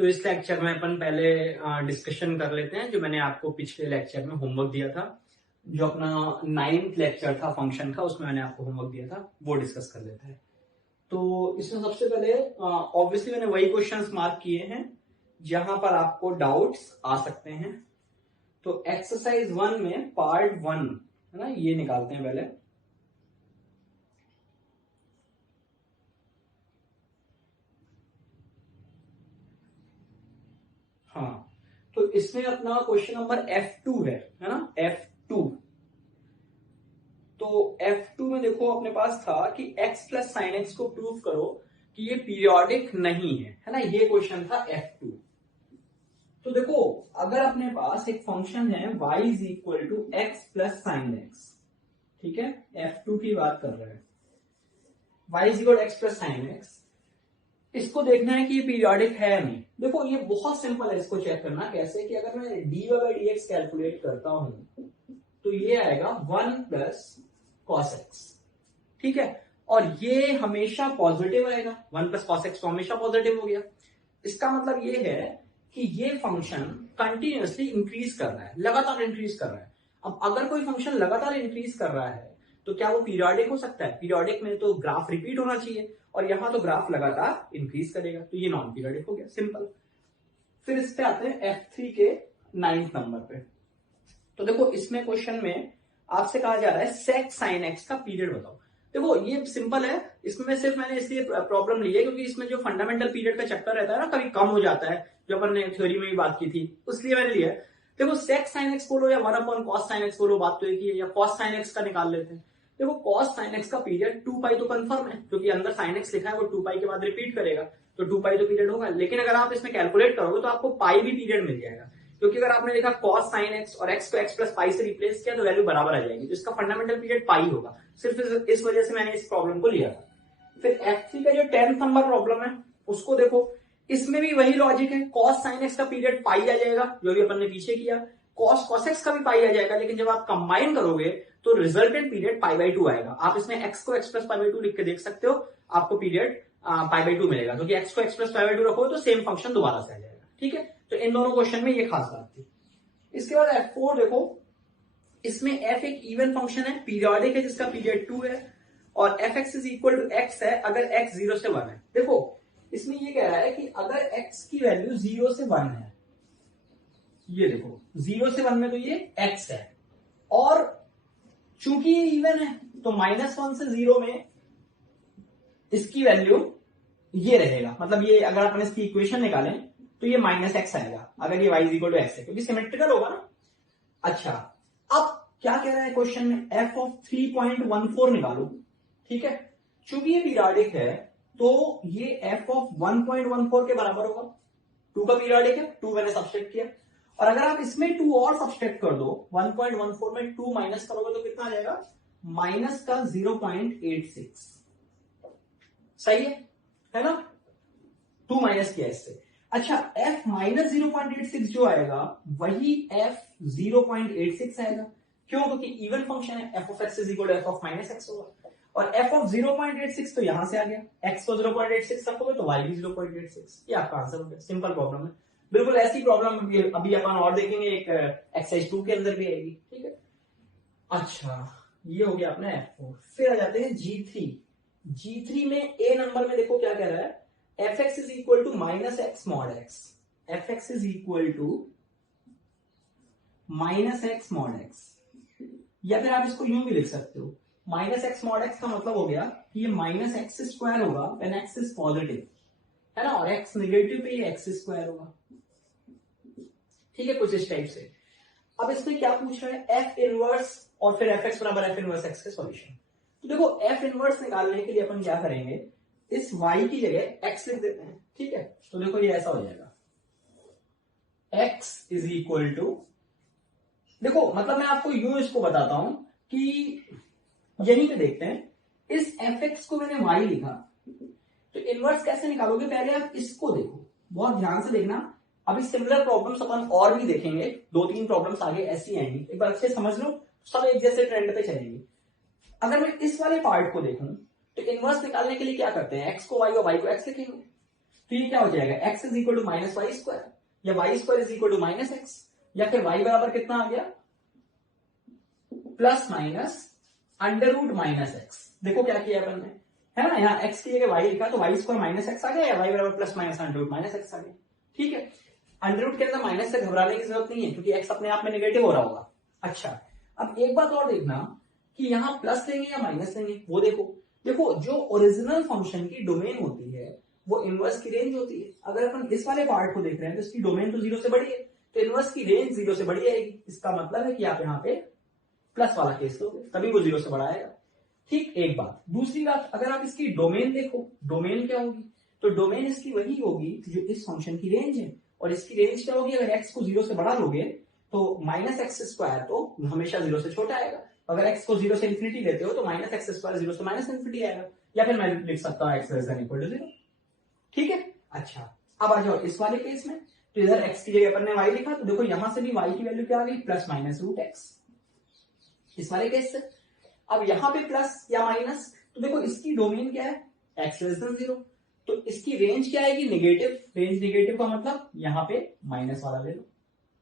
तो इस लेक्चर में अपन पहले डिस्कशन कर लेते हैं जो मैंने आपको पिछले लेक्चर में होमवर्क दिया था, जो अपना 9th लेक्चर था फंक्शन का, उसमें मैंने आपको होमवर्क दिया था, वो डिस्कस कर लेते हैं। तो इसमें सबसे पहले ऑब्वियसली मैंने वही क्वेश्चंस मार्क किए हैं जहां पर आपको डाउट्स आ सकते हैं। तो एक्सरसाइज 1 में पार्ट 1 है ना, ये निकालते हैं पहले। हाँ, तो इसमें अपना क्वेश्चन नंबर F2 है ना, F2। तो F2 में देखो अपने पास था कि x प्लस साइन एक्स को प्रूव करो कि ये पीरियोडिक नहीं है ना, ये क्वेश्चन था F2। तो देखो अगर अपने पास एक फंक्शन है y is equal to x plus sine x, ठीक है, F2 की बात कर रहे हैं, y is equal x plus sine x, इसको देखना है कि ये पीरियोडिक है या नहीं। देखो ये बहुत सिंपल है, इसको चेक करना कैसे कि अगर मैं dy बाई dx कैलकुलेट करता हूं तो ये आएगा 1 प्लस कॉस एक्स, ठीक है, और ये हमेशा पॉजिटिव आएगा। 1 प्लस कॉस एक्स तो हमेशा पॉजिटिव हो गया। इसका मतलब ये है कि ये फंक्शन कंटिन्यूअसली इंक्रीज कर रहा है, लगातार इंक्रीज कर रहा है। अब अगर कोई फंक्शन लगातार इंक्रीज कर रहा है तो क्या वो पीरियोडिक हो सकता है? पीरियोडिक में तो ग्राफ रिपीट होना चाहिए, और यहां तो ग्राफ लगातार इंक्रीज करेगा, तो ये नॉन पीरियोडिक हो गया, सिंपल। फिर इस पे आते हैं F3 के 9th नंबर पे। तो देखो इसमें क्वेश्चन में आपसे कहा जा रहा है सेक साइन एक्स का पीरियड बताओ। देखो ये सिंपल है, इसमें सिर्फ मैंने इसलिए प्रॉब्लम ली है क्योंकि इसमें जो फंडामेंटल पीरियड का चक्कर रहता है ना, कभी कम हो जाता है, जो अपन ने थ्योरी में भी बात की थी, उसलिए मैंने लिया। देखो सेक साइन एक्स बोलो या 1 अपॉन कॉस साइन एक्स बोलो, बात तो एक ही है, या कॉस साइन एक्स का निकाल लेते हैं। देखो कॉस साइन एक्स का पीरियड 2 पाई तो कंफर्म है, क्योंकि अंदर साइन एक्स लिखा है, वो 2 पाई के बाद रिपीट करेगा, तो 2 पाई तो पीरियड होगा। लेकिन अगर आप इसमें कैलकुलेट करोगे तो आपको पाई भी पीरियड मिल जाएगा, क्योंकि अगर आपने लिखा cos sin x और x को x प्लस पाई से रिप्लेस किया तो वैल्यू बराबर आ जाएगी, तो इसका फंडामेंटल पीरियड पाई होगा। सिर्फ इस वजह से मैंने इस प्रॉब्लम को लिया था। फिर F3 का जो 10th नंबर प्रॉब्लम है उसको देखो, इसमें भी वही लॉजिक है, cos sin x का पीरियड पाई आ जाएगा, जो भी अपन ने पीछे किया, cos x का भी पाई आ जाएगा, लेकिन जब आप कंबाइन करोगे तो रिजल्टेंट पीरियड पाई बाई 2 आएगा। आप इसमें x को x प्लस पाई बाई 2 लिख के देख सकते हो, आपको पीरियड पाई बाई 2 मिलेगा, क्योंकि x को x प्लस पाई बाई 2 रखोगे तो सेम फंक्शन दोबारा से आ जाएगा, ठीक है। तो इन दोनों क्वेश्चन में ये खास बात थी। इसके बाद F4 देखो, इसमें f एक इवन फंक्शन है, पीरियोडिक है, जिसका पीरियड 2 है, और fx is equal to x है अगर x 0 से 1 है। देखो इसमें ये कह रहा है कि अगर x की वैल्यू 0 से 1 है, ये देखो 0 से 1 में तो ये x है, और चूंकि ये इवन है तो -1 से 0 में इसकी वैल्यू ये रहेगा, मतलब ये अगर अपन इसकी इक्वेशन निकालें तो ये -x आएगा अगर ये y is equal to x है, क्योंकि सिमेट्रिकल होगा ना। अच्छा, अब क्या कह रहा है क्वेश्चन में, f ऑफ 3.14 निकालो, ठीक है। चूंकि ये पीरियोडिक है तो ये f ऑफ 1.14 के बराबर होगा, 2 का पीरियोडिक है, 2 मैंने सब्सट्रैक्ट किया, और अगर आप इसमें 2 और सब्सट्रैक्ट कर दो, 1.14 में 2 माइनस करोगे तो कितना आ जाएगा, माइनस का 0.86, सही है ना, 2 माइनस किया इससे। अच्छा, f माइनस 0.86 जो आएगा वही f 0.86 आएगा, क्यों, क्योंकि इवन फंक्शन है, f of x is equal to f of minus x होगा, और f ऑफ 0.86 तो यहां से आ गया, x को 0.86 रखोगे तो y भी 0.86, ये आपका आंसर हो गया। सिंपल प्रॉब्लम है, बिल्कुल ऐसी प्रॉब्लम अभी अपन और देखेंगे, एक एक्सरसाइज 2 के अंदर भी आएगी, ठीक है। अच्छा, ये हो गया अपना F4। फिर आ जाते हैं G3 में a नंबर में देखो क्या कह रहा है, fx is equal to minus x mod x, fx is equal to minus x mod x, या फिर आप इसको यूं भी लिख सकते हो, माइनस एक्स मॉड एक्स का मतलब हो गया कि ये माइनस एक्स स्क्वायर होगा व्हेन एक्स इज पॉजिटिव, है ना, और एक्स नेगेटिव पे ये एक्स स्क्वायर होगा, ठीक है, कुछ इस टाइप से। अब इसमें क्या पूछ रहा है, एफ इनवर्स और फिर एफ एक्स बराबर एफ इनवर्स एक्स के सॉल्यूशन। तो देखो एफ इनवर्स निकालने के लिए अपन क्या करेंगे, इस y की जगह x लिख देते हैं, ठीक है। तो देखो ये ऐसा हो जाएगा, x इज इक्वल टू, देखो मतलब मैं आपको यूं इसको बताता हूं कि यहीं पे देखते हैं, इस fx को मैंने y लिखा, तो इनवर्स कैसे निकालोगे, पहले आप इसको देखो, बहुत ध्यान से देखना। अभी सिमिलर प्रॉब्लम्स अपन और भी देखेंगे, 2-3 प्रॉब्लम्स आगे ऐसी आएंगी, एक बार अच्छे समझ लो, सब एक जैसे ट्रेंड पे चलेंगे। अगर मैं इस वाले पार्ट को देखूं तो इनवर्स निकालने के लिए क्या करते हैं, x को y और y को x लिखेंगे। तो ये क्या हो जाएगा, x is equal to minus y square, या y square is equal to minus x, या फिर वाई बराबर कितना आ गया, plus minus under root minus x. देखो क्या किया अपन ने, है ना, यहाँ एक्स की जगह वाई लिखा तो वाई स्क्वायर माइनस एक्स आ गया, या वाई बराबर plus minus under root minus x आ गया। ठीक है, अंडर रूट के अंदर माइनस से घबराने की जरूरत नहीं है, क्योंकि एक्स अपने आप में नेगेटिव हो रहा होगा। अच्छा, अब एक बात और देखना कि यहाँ प्लस लेंगे या माइनस लेंगे, वो देखो। देखो जो ओरिजिनल फंक्शन की डोमेन होती है वो इनवर्स की रेंज होती है। अगर अपन इस वाले पार्ट को देख रहे हैं तो इसकी डोमेन तो 0 से बड़ी है, तो इनवर्स की रेंज 0 से बड़ी आएगी। इसका मतलब है कि आप यहाँ पे प्लस वाला केस लोगे तभी वो 0 से बड़ा आएगा। ठीक, एक बात। दूसरी बात, अगर आप इसकी डोमेन देखो, डोमेन क्या होगी, तो डोमेन इसकी वही होगी जो इस फंक्शन की रेंज है, और इसकी रेंज क्या होगी, अगर एक्स को 0 से बड़ा लोगे तो माइनस एक्स स्क्वायर तो हमेशा 0 से छोटा आएगा। अगर एक्स को 0 से इन्फिनिटी लेते हो तो माइनस एक्स स्क्वायर 0 से माइनस इन्फिनिटी आएगा, या फिर मैं लिख सकता हूँ x less than equal to 0। ठीक है, अच्छा अब आ जाओ इस वाले केस में। तो इधर एक्स की जगह अपन ने वाई लिखा, तो देखो यहां से भी वाई की वैल्यू क्या आ गई, प्लस माइनस रूट एक्स, इस वाले केस से। अब यहां पे प्लस या माइनस, तो देखो इसकी डोमेन क्या है, एक्स लेस देन 0, तो इसकी रेंज क्या आएगी, नेगेटिव। रेंज नेगेटिव का मतलब यहां पे माइनस वाला ले लो।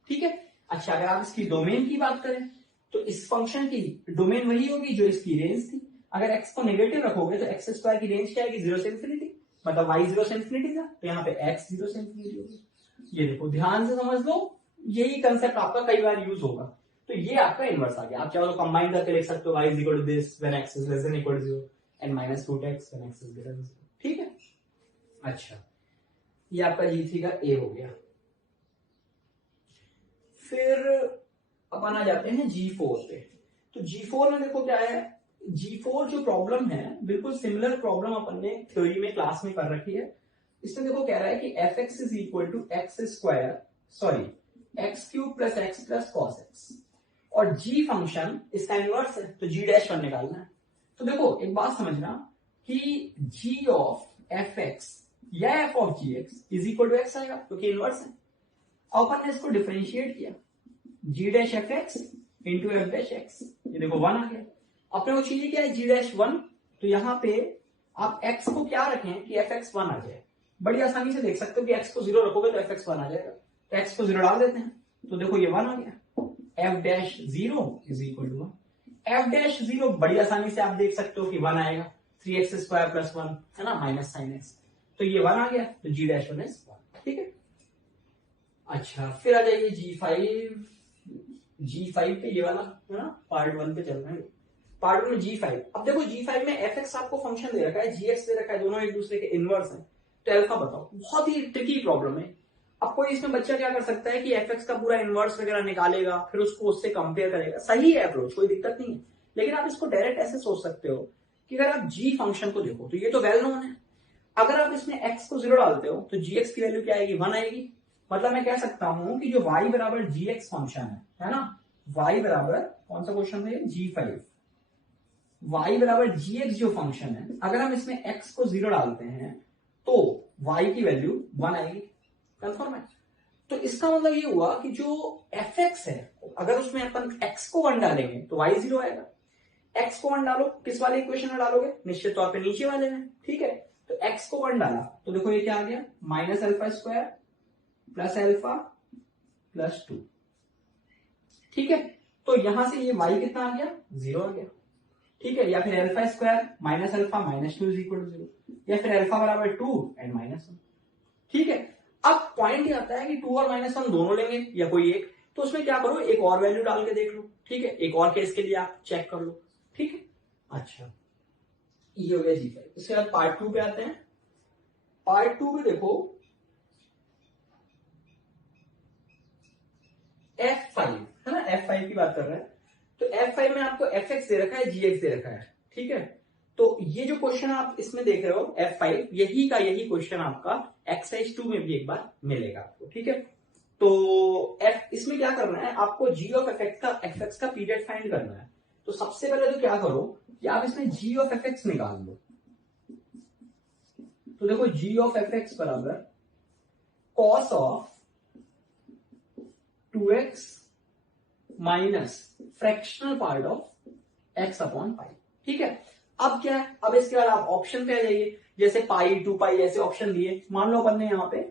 ठीक है, अच्छा अगर आप इसकी डोमेन की बात करें तो इस फंक्शन की डोमेन वही होगी जो इसकी रेंज थी। अगर एक्स को नेगेटिव रखोगे तो एक्स स्क्वायर की रेंज क्या आएगी, 0 से इन्फिनिटी, मतलब वाई 0 से इन्फिनिटी था, तो यहाँ पे एक्स 0 से इन्फिनिटी होगी। ये देखो ध्यान से समझ लो, यही कंसेप्ट आपका कई बार यूज होगा। तो ये आपका इनवर्स आ गया। आप चाहो तो कंबाइन करके लिख सकते हो, y is equal to this when x is less than equal to 0 and minus root x when x is greater than 0। ठीक है, अच्छा ये आपका G3 का A हो गया। फिर अपन आ जाते हैं G4 पे। तो G4 में देखो क्या है, G4 जो प्रॉब्लम है बिल्कुल सिमिलर प्रॉब्लम अपन ने थ्योरी में क्लास में कर रखी है। इसमें देखो कह रहा है कि fx is equal to x square, sorry x cube plus x plus cos x, और g फंक्शन इसका इनवर्स है, तो g डैश वन निकालना है। तो देखो एक बात समझना कि g ऑफ fx या f of gx is equal to x आएगा, क्योंकि इनवर्स है। अपन ने इसको डिफरेंशिएट किया, g dash F x into F dash x, ये देखो 1 आ गया। अपने को चाहिए क्या है, g डैश 1, तो यहाँ पे आप x को क्या रखें कि एफ एक्स 1 आ जाए। बड़ी आसानी से देख सकते हो कि x को 0 रखोगे तो एफ एक्स 1 आ जाएगा, तो x को 0 डाल देते हैं, तो देखो ये 1 आ गया। F dash 0 is equal to 1। F dash 0 बड़ी आसानी से आप देख सकते हो कि 1 आएगा, 3x स्क्वायर प्लस 1 है ना, माइनस साइन एक्स, तो ये 1 आ गया, तो g डैश 1 इज 1। ठीक है, अच्छा फिर आ जाइए G5 पे, ये वाला है ना, पार्ट 1 पे चल रहे हैं। पार्ट 1 में G5। अब देखो G5 में fx आपको फंक्शन दे रखा है, gx दे रखा है, दोनों एक दूसरे के इनवर्स हैं, तो अल्फा बताओ। बहुत ही ट्रिकी प्रॉब्लम है। अब कोई इसमें बच्चा क्या कर सकता है कि fx का पूरा इनवर्स वगैरह निकालेगा, फिर उसको उससे कंपेयर करेगा। सही है अप्रोच, कोई दिक्कत नहीं है, लेकिन आप इसको डायरेक्ट ऐसे सोच सकते हो कि अगर आप g फंक्शन को देखो तो ये तो वेल नोन है, अगर आप इसमें x को 0 डालते हो तो gx की वैल्यू क्या आएगी, 1 आएगी। मतलब मैं कह सकता हूं कि जो y बराबर gx फंक्शन है ना, y बराबर कौन सा क्वेश्चन है, G5, y बराबर gx जो फंक्शन है, अगर हम इसमें x को 0 डालते हैं तो y की वैल्यू 1 आएगी। कंफर्म है? तो इसका मतलब ये हुआ कि जो fx है, अगर उसमें अपन x को 1 डालेंगे तो y 0 आएगा। x को 1 डालो, किस वाले इक्वेशन में डालोगे, निश्चित तौर पे नीचे वाले में। ठीक है, तो x को 1 डाला तो देखो ये क्या आ गया, minus alpha square plus alpha plus 2। ठीक है, तो यहां से ये y कितना आ गया, 0 आ गया। ठीक है, या फिर alpha square minus alpha minus 2 is equal to 0, या फिर अल्फा बराबर 2 एंड माइनस 1। ठीक है, अब पॉइंट ये आता है कि 2 और माइनस 1 दोनों लेंगे या कोई एक, तो उसमें क्या करो, एक और वैल्यू डाल के देख लो। ठीक है, एक और केस के लिए आप चेक कर लो। ठीक है, अच्छा ये हो गया G5। इसके बाद पार्ट 2 पे आते हैं। पार्ट 2 में देखो F5 है ना, F5 की बात कर रहे हैं, तो F5 में आपको fx दे रखा है, gx दे रखा है। ठीक है, तो ये जो क्वेश्चन आप इसमें देख रहे हो F5, यही का यही क्वेश्चन आपका एक्सरसाइज 2 में भी एक बार मिलेगा आपको। ठीक है, तो इसमें क्या करना है, आपको g ऑफ fx का पीरियड फाइंड करना है। तो सबसे पहले तो क्या करो कि आप इसमें g ऑफ fx निकाल लो। तो देखो g ऑफ fx बराबर cos of 2x minus fractional part of x upon pi. ठीक है, अब क्या है, अब इसके बाद आप ऑप्शन पे आ जाइए, जैसे पाई 2 पाई ऐसे ऑप्शन दिए। मान लो अपन ने यहाँ पे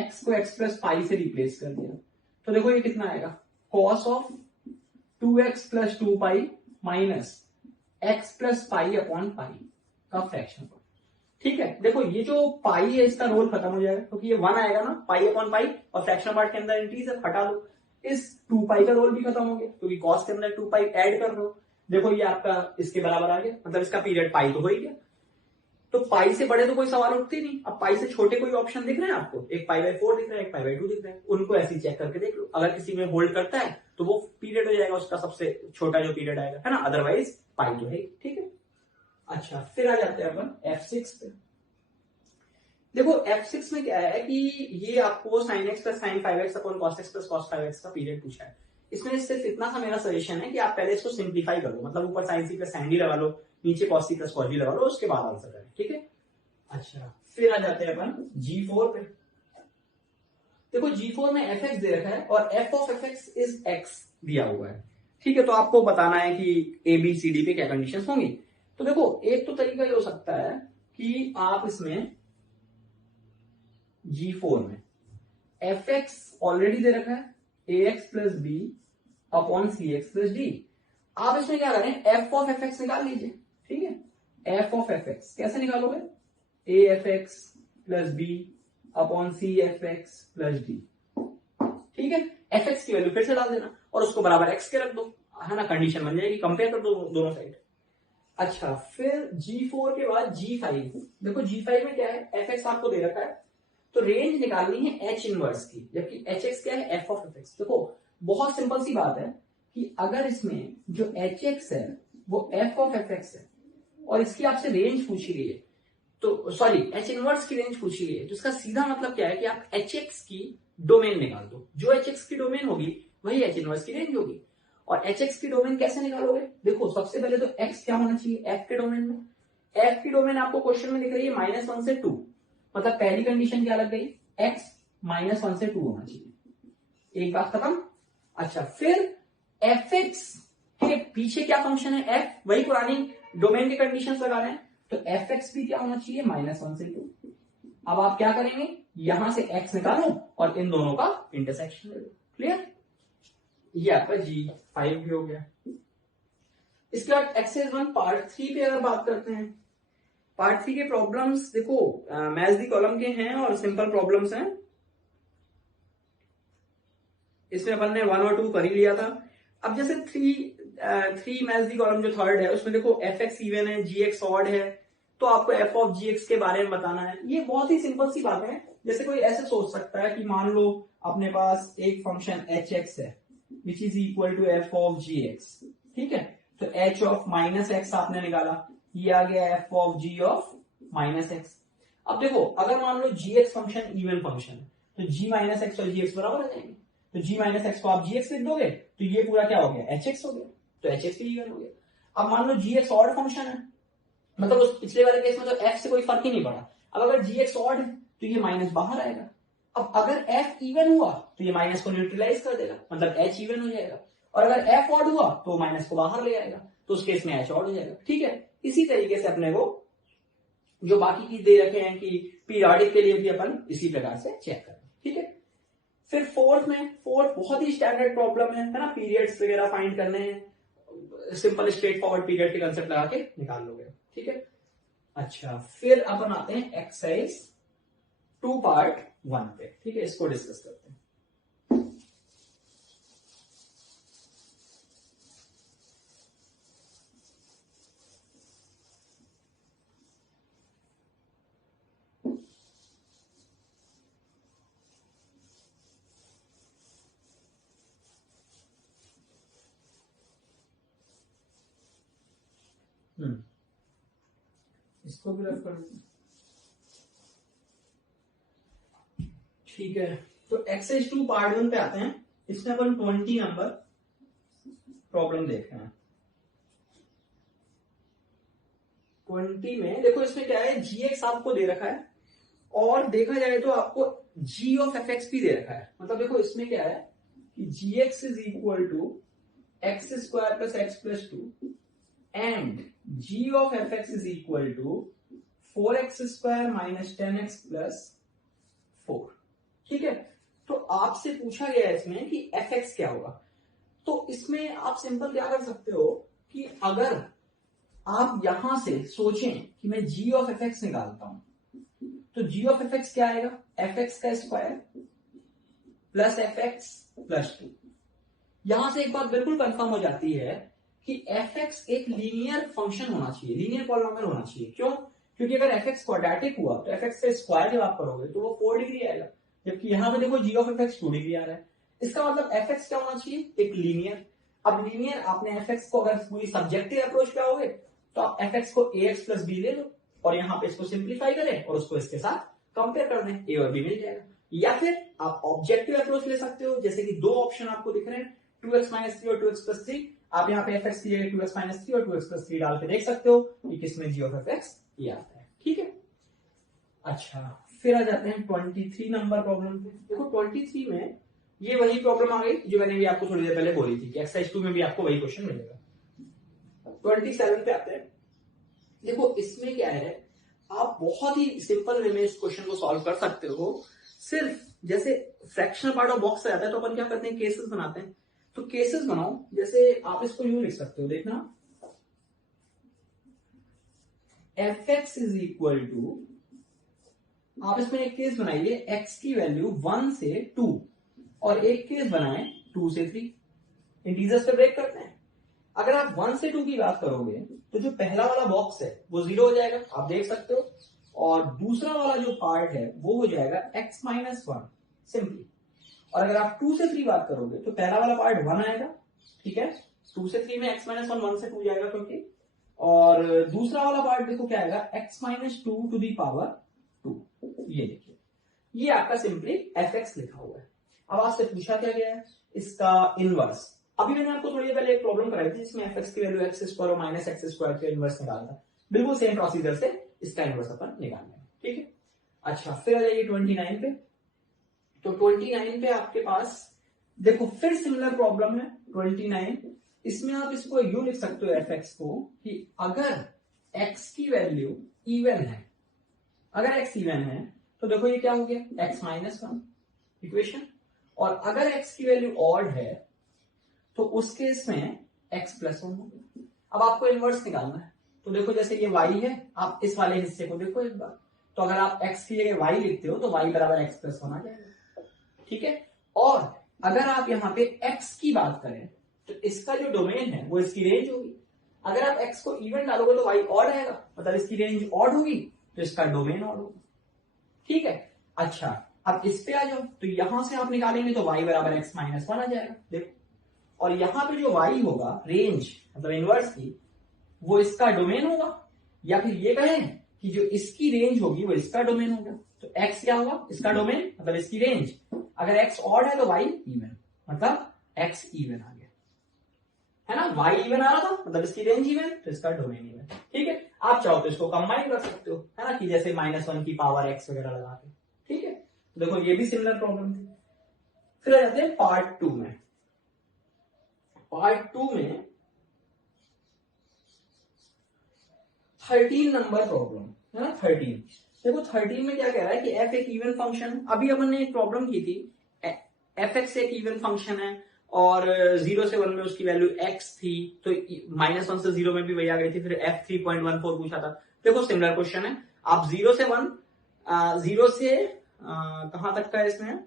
x को x प्लस पाई से रिप्लेस कर दिया, तो देखो ये कितना आएगा, cos of 2x plus 2 pi minus x plus pi upon pi का फ्रैक्शन। ठीक है, देखो ये जो पाई है इसका रोल खत्म हो जाएगा, क्योंकि ये 1 आएगा ना, पाई अपॉन पाई, और फ्रैक्शन पार्ट के अंदर इंक्रीज है, हटा दो। इस 2 पाई का रोल भी खत्म हो गया, क्योंकि कॉस के अंदर 2 पाई ऐड कर दो। देखो ये आपका इसके बराबर आ गया, मतलब इसका पीरियड पाई तो हो ही गया। तो पाई से बड़े तो कोई सवाल उठते नहीं। अब पाई से छोटे कोई ऑप्शन दिख रहे हैं आपको, एक π/4 दिख रहा है, एक π/2 दिख रहा है, उनको ऐसे ही चेक करके देख लो। अगर किसी में होल्ड करता है तो वो पीरियड हो जाएगा उसका सबसे छोटा जो पीरियड आएगा, है ना, अदरवाइज पाई तो है। ठीक है, अच्छा फिर आ जाते हैं अपन F6 पे। देखो F6 में क्या है कि ये आपको sin x plus sin 5x upon cos x plus cos 5x का पीरियड पूछा है। इसमें सिर्फ इतना सा मेरा सजेशन है कि आप पहले इसको सिंप्लीफाई कर लो, मतलब ऊपर sin c plus sin d लगा लो, नीचे cos c plus cos d लगा लो, उसके बाद आंसर करें। ठीक है, अच्छा फिर आ जाते हैं अपन G4 पे। देखो G4 में fx दे रखा है और f of fx is x दिया हुआ है। ठीक है, तो आपको बताना है कि a b c d पे क्या कंडीशंस होंगी। तो देखो एक तो तरीका ये हो सकता है कि आप इसमें G4 में fx ऑलरेडी दे रखा है ax प्लस बी अपॉन सी एक्स प्लस डी, आप इसमें क्या करें, f ऑफ fx निकाल लीजिए। ठीक है, f ऑफ fx कैसे निकालोगे, a f x plus b upon c f x plus d. ठीक है, एफ एक्स की वैल्यू फिर से डाल देना और उसको बराबर x के रख दो, है ना, कंडीशन बन जाएगी, कंपेयर कर दो दोनों साइड। अच्छा फिर G4 के बाद G5। देखो G5 में क्या है, fx आपको दे रखा है, तो रेंज निकालनी है h इनवर्स की, जबकि hx क्या है, f ऑफ fx। देखो बहुत सिंपल सी बात है कि अगर इसमें जो hx है वो f ऑफ fx है और इसकी आपसे रेंज पूछी गई है, तो सॉरी h इनवर्स की रेंज पूछी गई है, तो इसका सीधा मतलब क्या है कि आप hx की डोमेन निकाल दो, जो hx की डोमेन होगी वही h इनवर्स की रेंज होगी। और hx की डोमेन कैसे निकालोगे, देखो सबसे पहले तो x क्या होना चाहिए f के डोमेन में। f की डोमेन आपको क्वेश्चन में दिख रही है -1 से 2, मतलब पहली कंडीशन क्या लग गई, x -1 से 2 होना चाहिए। एक बात खत्म। अच्छा फिर fx के पीछे क्या फंक्शन है f, वही पुरानी डोमेन के कंडीशंस लगा रहे हैं, तो fx भी क्या होना चाहिए, -1 से 2। अब आप क्या करेंगे, यहां से x निकालो और इन दोनों का इंटरसेक्शन ले लो। क्लियर, ये आपका G5 भी हो गया। इसके बाद एक्सरसाइज 1 पार्ट 3 पे अगर बात करते हैं, पार्ट 3 के प्रॉब्लम्स देखो मैथ्स दी कॉलम के हैं और सिंपल प्रॉब्लम्स हैं। इसमें अपन ने 1 और 2 कर ही लिया था। अब जैसे 3 मैथ्स दी कॉलम जो थर्ड है उसमें देखो fx इवन है, gx ऑड है, तो आपको f ऑफ gx के बारे में बताना है। ये बहुत ही सिंपल सी बात है। जैसे कोई ऐसे सोच सकता है कि मान लो अपने पास एक फंक्शन hx है which is equal to f of gx। ठीक है, तो h ऑफ -x आपने निकाला, ये आ गया f of g of -x। अब देखो अगर मान लो gx फंक्शन इवन फंक्शन है तो g -x और gx बराबर आ जाएंगे, तो g -x को आप gx लिख दोगे तो ये पूरा क्या हो गया, hx हो गया, तो hx भी इवन हो गया। अब मान लो gx ऑड फंक्शन है, मतलब उस पिछले वाले केस में तो f से कोई फर्क ही नहीं पड़ा। अब अगर gx ऑड है तो ये माइनस बाहर आएगा। अब अगर f इवन हुआ तो ये माइनस को न्यूट्रलाइज कर देगा, मतलब h इवन हो जाएगा, और अगर f ऑड हुआ तो माइनस को बाहर ले आएगा, तो उस केस में h ऑड हो जाएगा। ठीक है, इसी तरीके से अपने को जो बाकी की दे रखे हैं कि पीरियोडिक के लिए भी अपन इसी प्रकार से चेक करें। ठीक है, फिर फोर्थ बहुत ही स्टैंडर्ड प्रॉब्लम है ना, पीरियड्स वगैरह फाइंड करने हैं, सिंपल स्ट्रेट फॉरवर्ड पीरियड के कंसेप्ट लगा के निकाल लोगे। ठीक है, अच्छा फिर अपन आते हैं एक्सरसाइज 2 पार्ट 1 पे। ठीक है, इसको डिस्कस करते हैं। इसको भी रफ कर दें। ठीक है, तो एक्सरसाइज 2 पार्ट 1 पे आते हैं। इसमें अपन 20 नंबर प्रॉब्लम देख रहे हैं। 20 में देखो इसमें क्या है, gx आपको दे रखा है और देखा जाए तो आपको g ऑफ fx भी दे रखा है। मतलब देखो इसमें क्या है कि gx is equal to x² plus x plus 2 and g of f x is equal to 4x² minus 10x plus 4। ठीक है, तो आपसे पूछा गया है इसमें कि एफ एक्स क्या होगा। तो इसमें आप सिंपल क्या कर सकते हो कि अगर आप यहां से सोचें कि मैं g ऑफ एफ एक्स निकालता हूं, तो g ऑफ एफ एक्स क्या आएगा, एफ एक्स का square plus F x plus 2। यहां से एक बात बिल्कुल कंफर्म हो जाती है कि एफ एक्स एक लीनियर फंक्शन होना चाहिए, लीनियर पॉलिनोमियल होना चाहिए। क्यों? क्योंकि अगर एफ एक्स क्वाड्रेटिक हुआ तो एफ एक्स का स्क्वायर जब आप करोगे तो वो 4 डिग्री आएगा, जबकि यहां पे देखो g of f x 2 degree आ रहा है। इसका मतलब एफ एक्स क्या होना चाहिए, एक लीनियर। अब लीनियर आपने एफ एक्स को अगर पूरी सब्जेक्टिव अप्रोच पे आओगे तो आप एफ एक्स को ए एक्स प्लस बी ले लो और यहाँ पे इसको सिंप्लीफाई करें और उसको इसके साथ कंपेयर कर दें, ए और बी मिल जाएगा। या फिर आप ऑब्जेक्टिव अप्रोच ले सकते हो, जैसे कि दो ऑप्शन आपको दिख रहे हैं 2x माइनस 3 और 2x प्लस 3। आप यहाँ पे एफ एक्स की जगह 2x माइनस 3 और 2x प्लस 3 डाल के देख सकते हो कि किसमें g ऑफ एफ एक्स ये आता है। ठीक है, अच्छा फिर आ जाते हैं 23 नंबर प्रॉब्लम पे। देखो 23 में ये वही प्रॉब्लम आ गई जो मैंने भी आपको थोड़ी देर पहले बोली थी कि एक्सरसाइज 2 में भी आपको वही क्वेश्चन मिलेगा। 27 पे आते हैं। देखो इसमें क्या है, आप बहुत ही सिंपल वे में इस क्वेश्चन को सॉल्व कर सकते हो। सिर्फ जैसे फ्रैक्शनल पार्ट ऑफ बॉक्स से आता है तो अपन क्या करते हैं, केसेस बनाते हैं। तो केसेस बनाओ, जैसे आप इसको यूं लिख सकते हो, देखना f x is equal to, आप इसमें एक केस बनाइए x की वैल्यू 1 से 2 और एक केस बनाए 2 से 3। इंटीजर्स पे ब्रेक करते हैं। अगर आप 1 से 2 की बात करोगे तो जो पहला वाला बॉक्स है वो 0 हो जाएगा, आप देख सकते हो, और दूसरा वाला जो पार्ट है वो हो जाएगा x माइनस 1 सिंपली। और अगर आप 2 से 3 बात करोगे तो पहला वाला पार्ट 1 आएगा, ठीक है, 2 से 3 में x माइनस 1 1 से 2 जाएगा क्योंकि, और दूसरा वाला पार्ट देखो क्या आएगा, x minus 2 to the power 2। ये देखिए, ये आपका सिंपली एफ एक्स लिखा हुआ है। अब आपसे पूछा क्या गया है, इसका इनवर्स। अभी मैंने आपको थोड़ी देर पहले एक प्रॉब्लम कराई थी जिसमें एफ एक्स की वैल्यू एक्स स्क्वायर और माइनस एक्स स्क्वायर का इनवर्स निकालना था। बिल्कुल सेम प्रोसीजर से इसका इनवर्स अपन निकालना है। ठीक है, अच्छा फिर आ जाइए 29 पे। तो 29 पे आपके पास देखो फिर सिमिलर प्रॉब्लम है 29। इसमें आप इसको यूं लिख सकते हो एफ एक्स को कि अगर एक्स की वैल्यू इवन है, अगर x इवन है तो देखो ये क्या हो गया, x माइनस 1 इक्वेशन। और अगर x की वैल्यू ऑड है तो उस केस में x प्लस 1 हो गया। अब आपको इनवर्स निकालना है, तो देखो जैसे ये y है, आप इस वाले हिस्से को देखो एक बार, तो अगर आप x की जगह y लिखते हो तो y बराबर x प्लस 1 आ जाएगा। ठीक है, और अगर आप यहाँ पे x की बात करें तो इसका जो डोमेन है वो इसकी रेंज होगी। अगर आप x को इवन डालोगे तो y ऑड आएगा, मतलब इसकी रेंज ऑड होगी तो इसका डोमेन ऑड होगा। ठीक है, अच्छा अब इस पे आ जाओ, तो यहां से आप निकालेंगे तो y बराबर x माइनस 1 आ जाएगा, देखो। और यहां पे जो y होगा रेंज मतलब इनवर्स की, वो इसका डोमेन होगा, या फिर ये कहें कि जो इसकी रेंज होगी वो इसका डोमेन होगा। तो x क्या होगा, इसका डोमेन मतलब इसकी रेंज। अगर x ऑड है तो y इवन, मतलब x इवन आ गया, है ना, y इवन आ रहा था मतलब इसकी रेंज इवन तो इसका डोमेन इवन। ठीक है, आप चाहो तो इसको कंबाइन कर सकते हो, है ना, कि जैसे -1 की पावर x वगैरह लगा के। ठीक है, तो देखो ये भी सिमिलर प्रॉब्लम थी। फिर आ जाते हैं पार्ट 2 में। पार्ट 2 में 13 नंबर प्रॉब्लम है ना, 13। देखो 13 में क्या कह रहा है कि f एक इवन फंक्शन। अभी अपन ने एक प्रॉब्लम की थी, एफ एक्स एक इवन फंक्शन है और 0 से 1 में उसकी वैल्यू x थी, तो -1 से 0 में भी वही आ गई थी। फिर f3.14 पूछा था। देखो सिमिलर क्वेश्चन है, आप 0 से 1, 0 से कहां तक का है इसमें,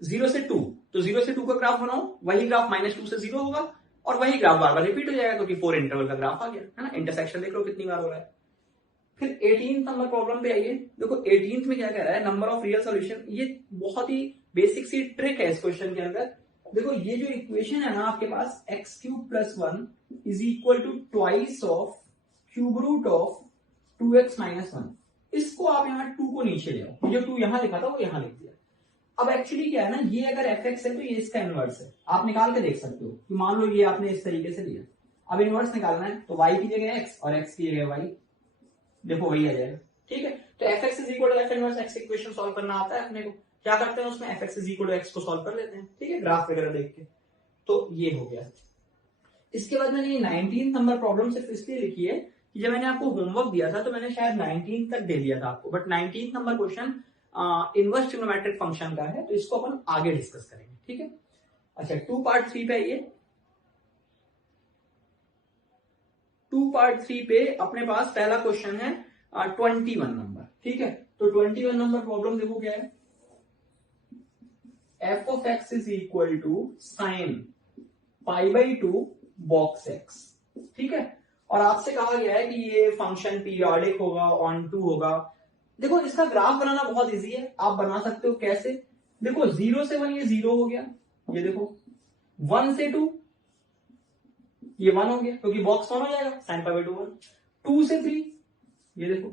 0 से 2, तो 0 से 2 का ग्राफ बनाओ, वही ग्राफ -2 से 0 होगा और वही ग्राफ बार बार रिपीट हो जाएगा क्योंकि 4 इंटरवल का ग्राफ आ गया, है ना। इंटरसेक्शन देख लो कितनी बार हो रहा है। फिर 18 नंबर प्रॉब्लम पे आइए। देखो 18 में क्या कह रहा है, नंबर ऑफ रियल सॉल्यूशन। ये बहुत ही बेसिक सी ट्रिक है इस क्वेश्चन के अंदर। देखो ये जो इक्वेशन है ना आपके पास, x³ + 1 is equal to twice of cube root of 2x - 1। इसको आप यहाँ 2 को नीचे ले आओ, जो 2 यहां लिखा था वो यहां लिख दिया। अब एक्चुअली क्या है ना, ये अगर एफ एक्स है तो ये इसका इनवर्स है। आप निकाल के देख सकते हो कि मान लो ये आपने इस तरीके से लिया, अब इनवर्स निकालना है तो y की जगह x और x की जगह y, देखो वही आ जाएगा। ठीक है, तो f x is equal to f inverse x equation solve करना आता है अपने को। क्या करते हैं उसमें, f x is equal to x को सॉल्व कर लेते हैं, ठीक है, ग्राफ वगैरह देख के। तो ये हो गया। इसके बाद मैंने ये 19 नंबर प्रॉब्लम सिर्फ इसलिए लिखी है कि जब मैंने आपको होमवर्क दिया था तो मैंने शायद 19 तक दे दिया था आपको, but 19 number question inverse trigonometric function का है, तो इसको अपन आगे डिस्कस करेंगे, ठीक है। अच्छा 2 पार्ट 3 पे, ये 2 पार्ट 3 पे अपने पास पहला क्वेश्चन है 21 नंबर, ठीक है। तो 21 नंबर प्रॉब्लम देखो क्या है, f of x is equal to sin π/2 box x, ठीक है। और आपसे कहा गया है कि ये फंक्शन पीरियोडिक होगा, ऑन टू होगा। देखो इसका ग्राफ बनाना बहुत इजी है, आप बना सकते हो कैसे, देखो 0 से 1 ये 0 हो गया, ये देखो 1 से 2 ये 1 हो गया क्योंकि बॉक्स 1 हो जाएगा, sin π/2 1। 2 से 3 ये देखो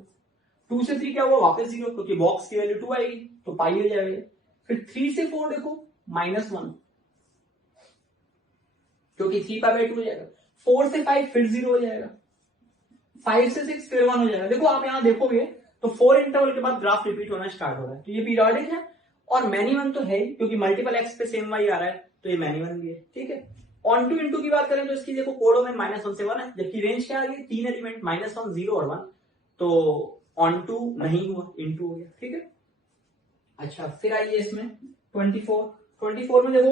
2 से 3 क्या हुआ, वापस 0 क्योंकि बॉक्स की वैल्यू 2 आएगी तो पाई हो जाएगा। फिर 3 से 4 देखो -1 क्योंकि 3 π/2 हो जाएगा। 4 से 5 फिर 0 हो जाएगा। 5 से 6 फिर 1 हो जाएगा। देखो आप यहां देखोगे तो 4 इंटरवल के बाद ग्राफ रिपीट होना स्टार्ट हो रहा है, तो ये पीरियोडिक है और मैनी वन तो है ही क्योंकि मल्टीपल एक्स पे सेम वाई आ रहा है, तो ये मैनी वन भी है, ठीक है। ऑन टू इंटू की बात करें तो इसकी देखो कोडोमेन -1 से 1 है, जबकि रेंज क्या आ गई, 3 एलिमेंट -1 0 और 1, तो ऑन टू नहीं हुआ, इंटू हो गया, ठीक है। अच्छा फिर आइए इसमें 24 में देखो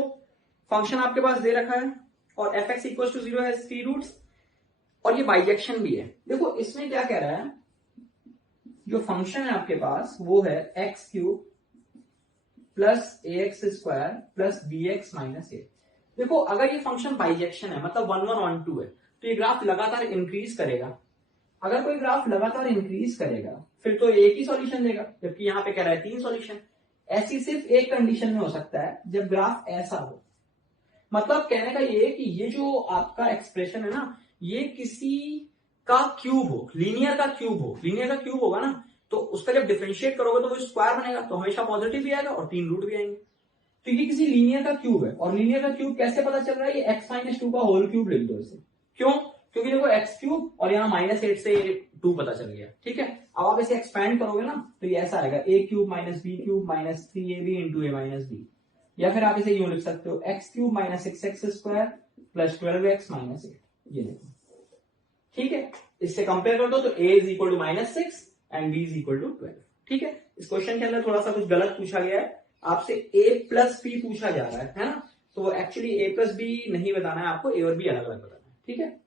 फंक्शन आपके पास दे रखा है और fx इक्वल टू 0 है, 3 रूट्स और ये बाइजेक्शन भी है। देखो इसमें क्या कह रहा है, जो फंक्शन है आपके पास वो है x³ plus ax² plus bx minus a। देखो अगर ये फंक्शन बाइजेक्शन है मतलब 1 1 ऑन 2 है तो ये ग्राफ लगातार इंक्रीज करेगा। अगर कोई ग्राफ लगातार इंक्रीज करेगा फिर तो एक ही सॉल्यूशन देगा, जबकि यहाँ पे कह रहा है 3 सॉल्यूशन। ऐसी सिर्फ एक कंडीशन में हो सकता है जब ग्राफ ऐसा हो, मतलब कहने का ये कि ये जो आपका एक्सप्रेशन है ना ये किसी का क्यूब हो, लीनियर का क्यूब हो, लीनियर का क्यूब होगा ना तो उसका जब डिफरेंशिएट करोगे तो वो स्क्वायर बनेगा, तो हमेशा पॉजिटिव भी आएगा और 3 रूट भी आएंगे। तो ये किसी लीनियर का क्यूब है और लीनियर का क्यूब कैसे पता चल रहा है, ये x-2 का होल क्यूब लिख दो इसे। क्यों, क्योंकि देखो x³ और यहाँ -8 से 2 पता चल गया, ठीक है। अब आप इसे एक्सपैंड करोगे ना तो ये ऐसा आएगा a³ - b³ - 3ab × a - b, या फिर आप इसे यूं लिख सकते हो x³ - 6x² प्लस 12x - 8, ये देखो, ठीक है। इससे कंपेयर कर दो तो a is equal to -6 and b is equal to 12, ठीक है। इस क्वेश्चन के अंदर थोड़ा सा कुछ गलत पूछा गया है, आपसे a प्लस b पूछा जा रहा है ना, तो वो एक्चुअली a प्लस b नहीं बताना है आपको, a और b अलग अलग बताना है, ठीक है।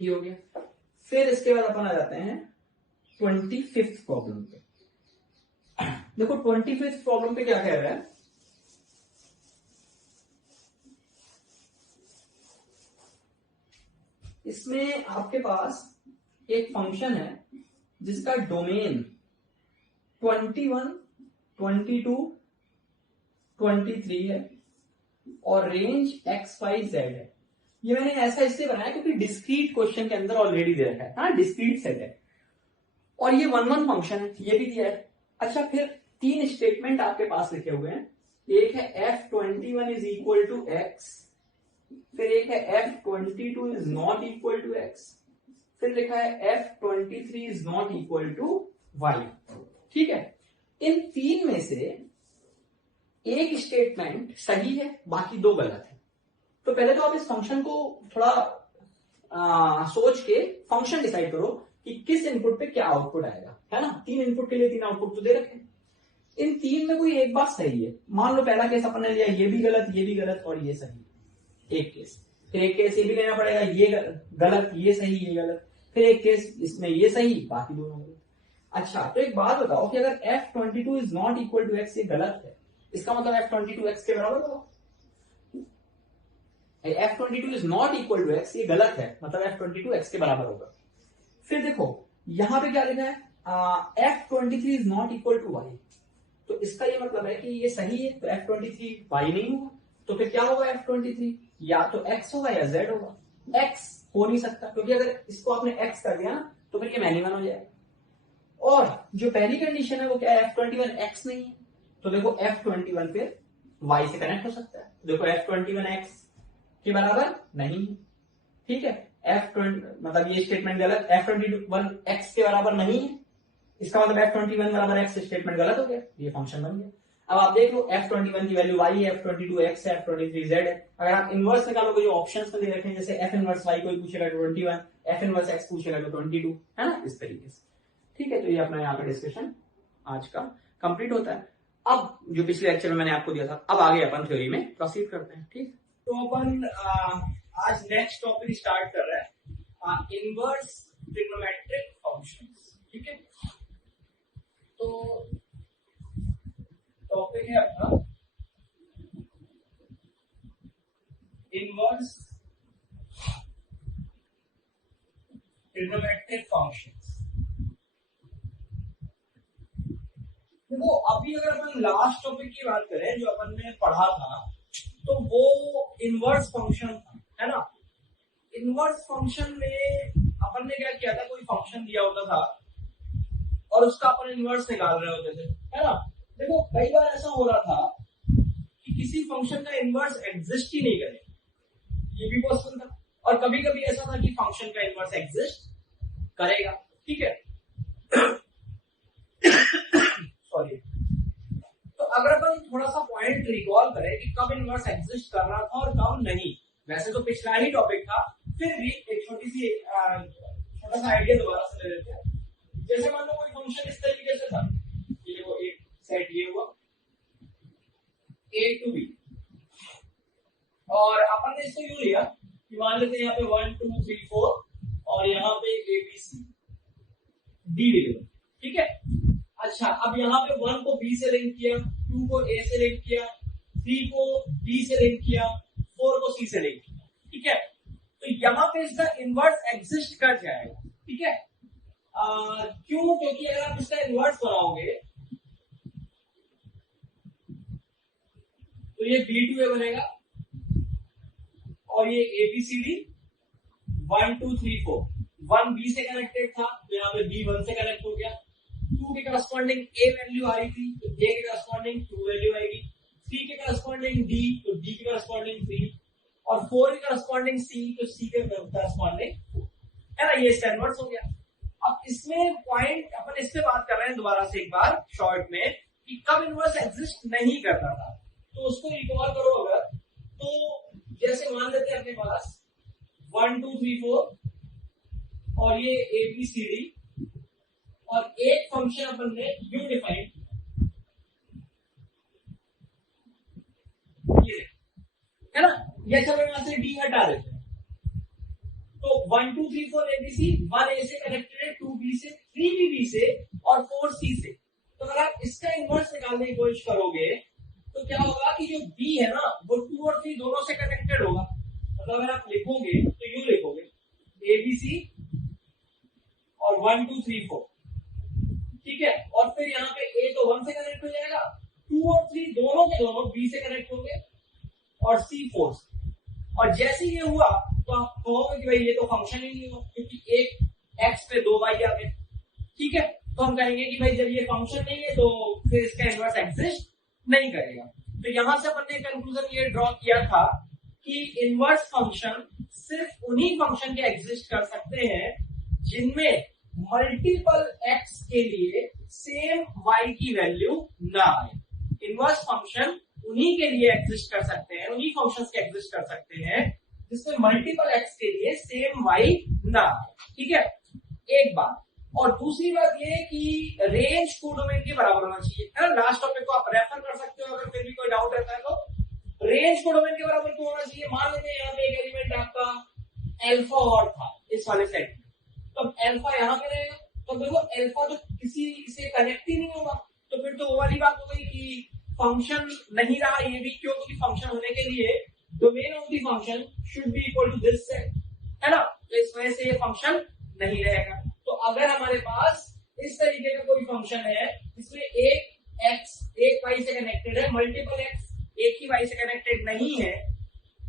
ये हो गया। फिर इसके बाद अपन आ जाते हैं 25th प्रॉब्लम पे। देखो 25th प्रॉब्लम पे क्या कह रहा है, इसमें आपके पास एक फंक्शन है जिसका डोमेन 21, 22, 23 है और रेंज x, y, z है। ये मैंने ऐसा इसलिए बनाया क्योंकि डिस्क्रीट क्वेश्चन के अंदर ऑलरेडी दे रखा है, हाँ डिस्क्रीट सेट है और ये 1 1 फंक्शन है, ये भी दिया है। अच्छा फिर 3 स्टेटमेंट आपके पास लिखे हुए हैं, एक है f21 is equal to x, फिर एक है f22 is not equal to x, फिर लिखा है f23 is not equal to y, ठीक है। इन 3 में से एक स्टेटमेंट सही है, बाकी 2 गलत है। तो पहले तो आप इस फंक्शन को थोड़ा सोच के फंक्शन डिसाइड करो कि किस इनपुट पे क्या आउटपुट आएगा, है ना। 3 इनपुट के लिए 3 आउटपुट तो दे रखे हैं, इन 3 में कोई एक बात सही है। मान लो पहला केस अपन ने लिया, ये भी गलत, ये भी गलत और ये सही, एक केस। फिर एक केस ये भी लेना पड़ेगा, ये गलत, ये सही, ये गलत। फिर एक केस इसमें ये सही, बाकी दोनों गलत। अच्छा तो एक बात बताओ कि अगर f22 is not equal to x ये गलत है, इसका मतलब f22 x के बराबर होगा। f22 is not equal to x ये गलत है, मतलब f22 x के बराबर होगा। फिर देखो यहां पे क्या लिखा है, f23 is not equal to y, तो इसका ये मतलब है कि ये सही है, तो f23 y नहीं होगा, तो फिर क्या होगा f23, या तो x होगा या z होगा। x हो नहीं सकता क्योंकि अगर इसको आपने x कर दिया ना तो फिर ये मैनिमन हो जाएगा। और जो पहली कंडीशन है वो क्या है, f21 x नहीं है, तो देखो f21 फिर y से कनेक्ट हो सकता है। देखो f21 x के बराबर नहीं है, ठीक है। f20 मतलब ये स्टेटमेंट गलत, f21 x के बराबर नहीं है, इसका मतलब f21 बराबर x स्टेटमेंट गलत हो गया, ये फंक्शन बन गया। अब आप देख लो F21 की वैल्यू y है, F22 x है, F23 z है। अगर आप इनवर्स निकालोगे जो ऑप्शंस में दे रखे हैं, जैसे F इनवर्स y कोई पूछेगा 21, F इनवर्स x पूछेगा तो 22, है ना, इस तरीके से। ठीक है, तो ये अपना यहाँ पे डिस्कशन आज का कंप्लीट होता है। अब जो पिछले लेक्चर में मैंने आपको दिया था, अब आगे अपन थ्योरी में प्रोसीड करते हैं। ठीक, तो अपन आज नेक्स्ट टॉपिक स्टार्ट कर रहे हैं, इनवर्स ट्रिग्नोमेट्रिक फंक्शंस। ठीक है, तो टॉपिक है अपना इनवर्स ट्रिग्नोमेट्रिक फंक्शंस। देखो अभी अगर अपन लास्ट टॉपिक की बात करें जो अपन ने पढ़ा था, तो वो इनवर्स फंक्शन था, है ना। इनवर्स फंक्शन में अपन ने क्या किया था, कोई फंक्शन दिया होता था और उसका अपन इनवर्स निकाल रहे होते थे, है ना। देखो कई बार ऐसा हो रहा था कि किसी फंक्शन का इनवर्स एग्जिस्ट ही नहीं करे, ये भी पॉसिबल था, और कभी कभी ऐसा था कि फंक्शन का इनवर्स एग्जिस्ट करेगा। ठीक है, सॉरी। तो अगर अपन थोड़ा सा पॉइंट रिकॉल करें कि कब इनवर्स एग्जिस्ट कर रहा था और कब नहीं, वैसे तो पिछला ही टॉपिक था, फिर भी एक छोटा सा आइडिया दोबारा से ले लेते हैं। जैसे मान लो कोई फंक्शन इस तरीके से था, ये वो एक सेट ये हुआ a to b, और अपन ने इसको यूं लिया कि मान लेते हैं यहाँ पे 1 2 3 4 और यहाँ पे a b c d ले लो। ठीक है, अच्छा अब यहाँ पे 1 को b से लिंक किया, 2 को a से लिंक किया, 3 को b से लिंक किया, 4 को c से लिंक किया। ठीक है, तो यहाँ पे इसका इनवर्स एग्जिस्ट कर जाएगा। ठीक है, क्यों? क्योंकि अगर आप इसका इनवर्स बनाओगे तो ये B2A बनेगा और ये ABCD 1 2 3 4, 1 B से कनेक्टेड था तो यहाँ पे B 1 से कनेक्ट हो गया, 2 के करस्पॉन्डिंग A वैल्यू आ रही थी तो A के करस्पॉन्डिंग 2 वैल्यू आएगी, 3 के करस्पॉन्डिंग D तो D के करस्पॉन्डिंग 3, और 4 के करस्पॉन्डिंग C तो C के करस्पॉन्डिंग, है ना, ये इसका इनवर्स हो गया। अब इसमें पॉइंट अपन इससे बात कर रहे हैं दोबारा से एक बार शॉर्ट में कि कब इनवर्स एग्जिस्ट नहीं करता था, तो उसको रिकॉल करो अगर, तो जैसे मान लेते हैं अपने पास 1 2 3 4 और ये ABCD और एक फंक्शन अपन ने यू डिफाइन, ये है ना, ये चलो यहां से D हटा देते हैं, तो 1 2 3 4 ABC 1 A से कनेक्टेड है, 2 B से, 3 B से और 4 C से। तो अगर आप इसका इनवर्स निकालने की कोशिश करोगे तो क्या होगा कि जो B है ना वो 2 और 3 दोनों से कनेक्टेड होगा, मतलब अगर आप लिखोगे तो यूं लिखोगे ABC और 1 2 3 4। ठीक है, और फिर यहाँ पे A तो 1 से कनेक्ट हो जाएगा, 2 और 3 दोनों के दोनों B से कनेक्ट होंगे और C 4 से। और जैसे ये हुआ तो आप कहोगे कि भाई ये तो फंक्शन ही नहीं हुआ क्योंकि एक x पे 2 y आ गए। ठीक है, तो हम कहेंगे कि भाई जब ये फंक्शन नहीं है तो फिर इसका इनवर्स एग्जिस्ट नहीं करेगा। तो यहां से अपन ने कंक्लूजन ये ड्रॉ किया था कि इनवर्स फंक्शन सिर्फ उन्हीं फंक्शन के एग्जिस्ट कर सकते हैं जिनमें मल्टीपल x के लिए सेम y की वैल्यू ना आए। इनवर्स फंक्शन उन्हीं के लिए एग्जिस्ट कर सकते हैं, उन्हीं फंक्शंस के एग्जिस्ट कर सकते हैं जिसमें मल्टीपल x के लिए सेम y ना आए। ठीक है, एक बात। और दूसरी बात ये कि रेंज कोडोमेन के बराबर होना चाहिए, है ना। लास्ट टॉपिक को आप रेफर कर सकते हो अगर फिर भी कोई डाउट रहता है तो। रेंज कोडोमेन के बराबर क्यों होना चाहिए? मान लेते हैं यहाँ पे एक एलिमेंट आपका अल्फा और था इस वाले सेट में, तो अल्फा यहाँ पे रहेगा, तो देखो अल्फा तो किसी से कनेक्ट ही नहीं होगा, तो फिर तो वो वाली बात हो गई कि फंक्शन नहीं रहा। ये भी क्यों? क्योंकि फंक्शन होने के लिए domain of the function should be equal to this set, है ना, तो इस वजह से ये फंक्शन नहीं रहेगा। तो अगर हमारे पास इस तरीके का कोई फंक्शन है जिसमें एक x एक y से कनेक्टेड है, मल्टीपल x एक ही y से कनेक्टेड नहीं है,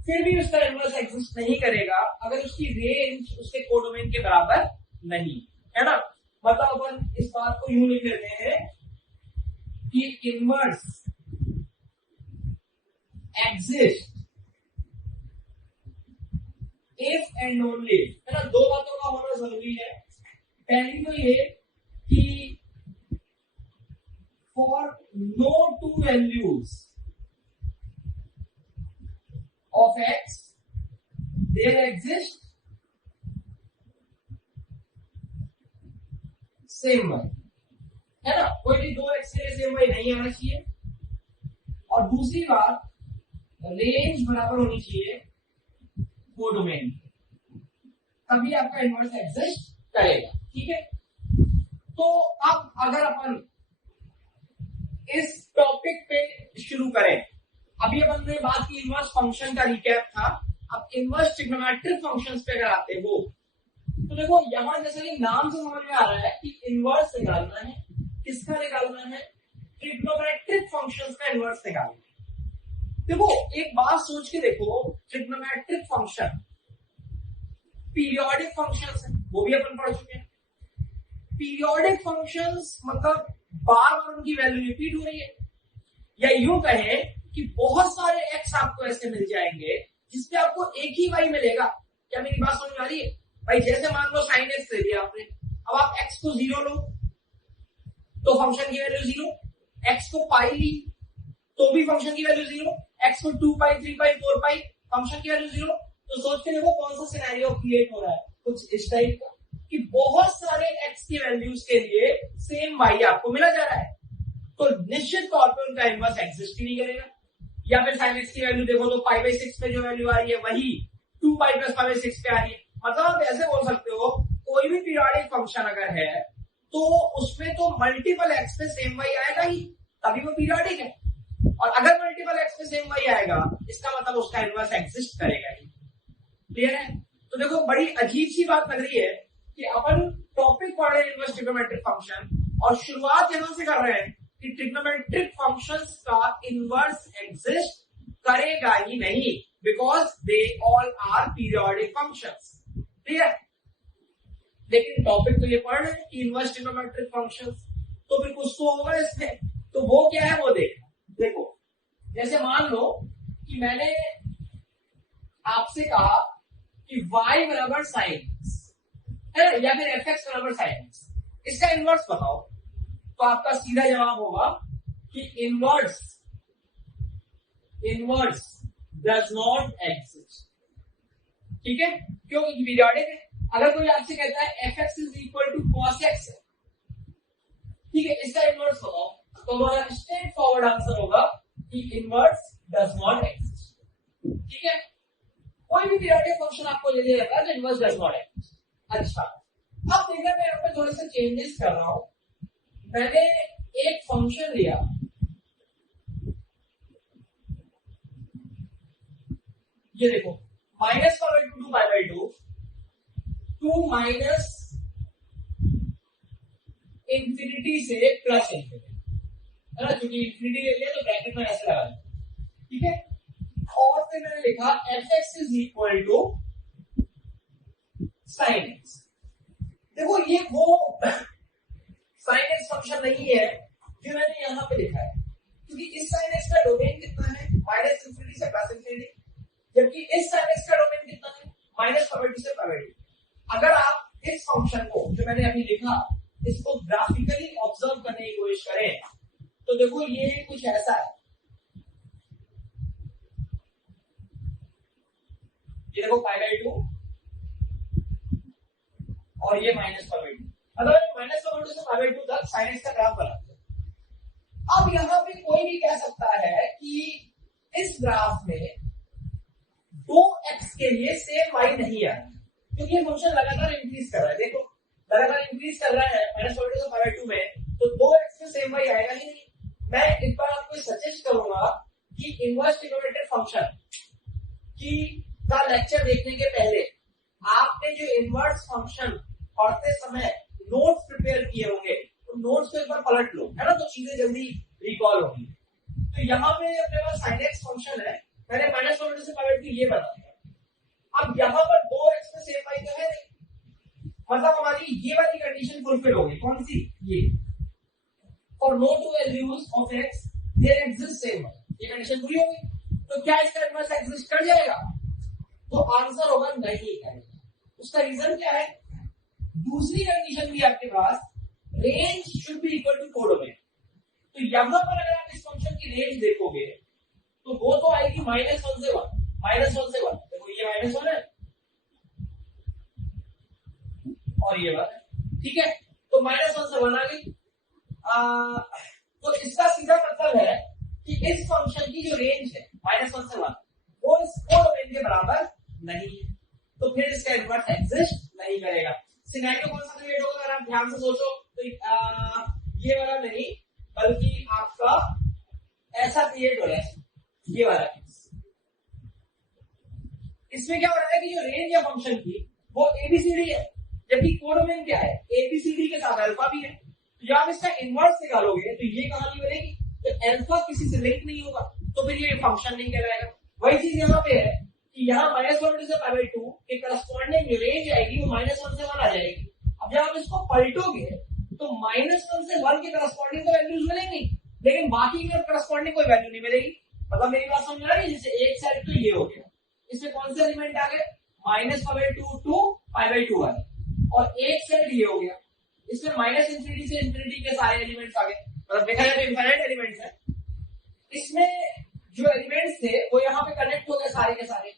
फिर भी उसका इनवर्स एग्जिस्ट नहीं करेगा अगर उसकी रेंज उसके कोडोमेन के बराबर नहीं, है ना। मतलब अपन इस बात को यूं लिख लेते हैं कि inverse exist if and only, है ना। दो बातों का होना जरूरी है। पहली तो ये कि for no two values of x there exist same y, है ना, कोई भी दो x के लिए सेम y नहीं आना चाहिए। और दूसरी बात, रेंज बराबर होनी चाहिए कोडोमेन, तभी आपका इन्वर्स एग्जिस्ट करेगा। ठीक है, तो अब अगर अपन इस टॉपिक पे शुरू करें, अभी अपन ने बात की इन्वर्स फंक्शन का रिकैप था, अब इन्वर्स ट्रिग्नोमेट्रिक फंक्शंस पे अगर आते हो तो देखो यहां जैसे कि नाम से समझ में आ रहा है कि इन्वर्स निकालना है, किसका निकालना है, ट्रिग्नोमेट्रिक फंक्शंस का इन्वर्स निकालना है। देखो एक बात सोच के देखो, ट्रिग्नोमेट्रिक फंक्शन पीरियोडिक फंक्शंस है, वो भी अपन पढ़ चुके हैं। पीरियोडिक फंक्शंस मतलब बार बार उनकी वैल्यू रिपीट हो रही है, या यूं कहे कि बहुत सारे एक्स आपको ऐसे मिल जाएंगे जिसपे आपको एक ही वाई मिलेगा। क्या मेरी बात समझ में आ रही है भाई? जैसे मान लो साइन एक्स ले लिया आपने, अब आप एक्स को 0 लो तो फंक्शन की वैल्यू 0, एक्स को पाई ली तो भी फंक्शन की वैल्यू 0, एक्स को 2 पाई 3 पाई 4 पाई फंक्शन की वैल्यू 0। तो सोच के देखो कौन सा सिनेरियो क्रिएट हो रहा है, कुछ इस टाइप का कि बहुत सारे एक्स की वैल्यूज के लिए सेम वाई आपको मिला जा रहा है, तो निश्चित तौर पे उनका इनवर्स एग्जिस्ट ही नहीं करेगा। या फिर साइन एक्स की वैल्यू देखो तो पाई बाई 6 पे जो वैल्यू आ रही है वही 2 पाई प्लस पाई बाई 6 पे आ रही है। मतलब आप ऐसे बोल सकते हो कोई भी पीरियोडिक फंक्शन अगर है तो उसमें तो मल्टीपल एक्स पे सेम वाई आएगा ही, तभी वो पीरियोडिक है। और अगर मल्टीपल एक्स पे सेम वाई आएगा इसका मतलब उसका इनवर्स एग्जिस्ट करेगा ही। क्लियर है? तो देखो बड़ी अजीब सी बात लग रही है कि अपन टॉपिक पढ़ रहे हैं इनवर्स ट्रिग्नोमेट्रिक फंक्शन और शुरुआत यहां से कर रहे हैं कि ट्रिग्नोमेट्रिक फंक्शंस का इनवर्स एग्जिस्ट करेगा ही नहीं, because they all are periodic functions. Clear? लेकिन टॉपिक तो ये पढ़ रहे हैं कि इनवर्स ट्रिग्नोमेट्रिक फंक्शंस, तो फिर कुछ तो होगा इसमें। तो वो क्या है वो देखो, जैसे मान लो कि मैंने आपसे कहा कि y बराबर साइन है या फिर fx बराबर साइन एक्स, इसका इनवर्स बताओ, तो आपका सीधा जवाब होगा कि इनवर्स डज नॉट एग्जिस्ट। ठीक है, क्योंकि पीरियोडिक है। अगर कोई आपसे कहता है fx is equal to cos x है, ठीक है, इसका इनवर्स बताओ, तो हमारा स्ट्रेट फॉरवर्ड आंसर होगा कि इनवर्स डज नॉट एग्जिस्ट। ठीक है, कोई भी पीरियोडिक फंक्शन आपको ले लेगा तो इनवर्स डज नॉट एग्जिस्ट। अच्छा, अब देखिए मैं यहाँ पे थोड़े से चेंजेस कर रहा हूं। मैंने एक फंक्शन लिया, ये देखो minus pi by 2 to pi by 2 to minus infinity से प्लस इंफिनिटी, है ना, क्योंकि इंफिनिटी ले लिया तो ब्रैकेट में ऐसे लगा दिया। ठीक है, और फिर मैंने लिखा fx is equal to sine x. देखो ये वो साइन एक्स फंक्शन नहीं है जो मैंने यहां पे लिखा है, क्योंकि इस साइन एक्स का डोमेन कितना है, माइनस इंफिनिटी से प्लस इंफिनिटी, जबकि इस साइन एक्स का डोमेन कितना है, माइनस पाई बाई 2 से पाई बाई 2। अगर आप इस फंक्शन को जो मैंने अभी लिखा इसको ग्राफिकली ऑब्जर्व करने की कोशिश करें तो देखो ये कुछ ऐसा है, ये देखो पाई बाई 2 और ये माइनस पाई बाई 2, मतलब माइनस पाई बाई 2 से पाई बाई 2 तक साइन एक्स का ग्राफ बनाते हैं। अब यहां पे कोई भी कह सकता है कि इस ग्राफ में 2x के लिए सेम y नहीं आ रहा, क्योंकि ये फंक्शन लगातार इंक्रीज कर रहा है। देखो लगातार इंक्रीज कर रहा है माइनस पाई बाई 2 से पाई बाई 2 में, तो 2x में सेम y आएगा ही नहीं। मैं इस बार आपको सजेस्ट करूंगा कि इनवर्स ट्रिग्नोमेट्रिक फंक्शन की का लेक्चर देखने के पहले आपने जो इनवर्स फंक्शन पढ़ते समय नोट्स प्रिपेयर किए होंगे तो नोट्स को एक बार पलट लो, है ना, तो चीजें जल्दी रिकॉल होंगी। तो यहाँ पे अपने पास साइन एक्स फंक्शन है, मैंने माइनस पाई बाई 2 से पाई बाई 2 ये बता दिया। अब यहाँ पर 2x में सेम y तो है नहीं, मतलब हमारी ये वाली कंडीशन फुलफिल होगी। कौन सी? ये for no two values of x there exist same y, ये कंडीशन पूरी होगी। तो क्या इसका इनवर्स एग्जिस्ट कर जाएगा? तो आंसर होगा नहीं करेगा। उसका रीजन क्या है? दूसरी कंडीशन भी आपके पास, range should be equal to codomain. तो यहाँ पर अगर आप इस फंक्शन की रेंज देखोगे तो वो तो आएगी -1 से 1, -1 से 1। देखो ये -1 है और ये 1 है, ठीक है। तो -1 से 1 आ गई। तो इसका सीधा मतलब है कि इस फंक्शन की जो रेंज है -1 से 1 वो इस डोमेन के बराबर नहीं है, तो फिर इसका इन्वर्स एग्जिस्ट नहीं करेगा। सिनेरियो कौन सा क्रिएट होगा अगर आप ध्यान से सोचो तो ये वाला नहीं बल्कि आपका ऐसा क्रिएट हो रहा है, ये वाला। इसमें क्या हो रहा है कि जो रेंज है फंक्शन की वो एबीसीडी है, जबकि कोडोमेन क्या है, एबीसीडी के साथ अल्फा भी है। तो जब आप इसका इन्वर्स निकालोगे तो ये कहानी बनेगी, तो अल्फा किसी से लिंक नहीं होगा तो फिर ये फंक्शन नहीं कहलाएगा। वही चीज यहाँ पे है कि यहाँ -1 से π/2 के करस्पॉन्डिंग रेंज आएगी वो -1 से 1 आ जाएगी। अब जब आप इसको पलटोगे तो -1 से 1 के करस्पॉन्डिंग तो वैल्यूज मिलेंगी, लेकिन बाकी के करस्पॉन्डिंग कोई वैल्यू नहीं मिलेगी। मतलब मेरी बात समझ आ रही है? जैसे एक साइड तो ये हो गया, इसमें कौन से एलिमेंट आ गए, -π/2 टू π/2 आ गए, और एक साइड ये हो गया, इसमें -∞ से ∞ के सारे एलिमेंट्स आ गए। मतलब देखा जाए तो इनफाइनाइट एलिमेंट्स है। इसमें जो एलिमेंट्स थे वो यहाँ पे कनेक्ट हो गए सारे के सारे,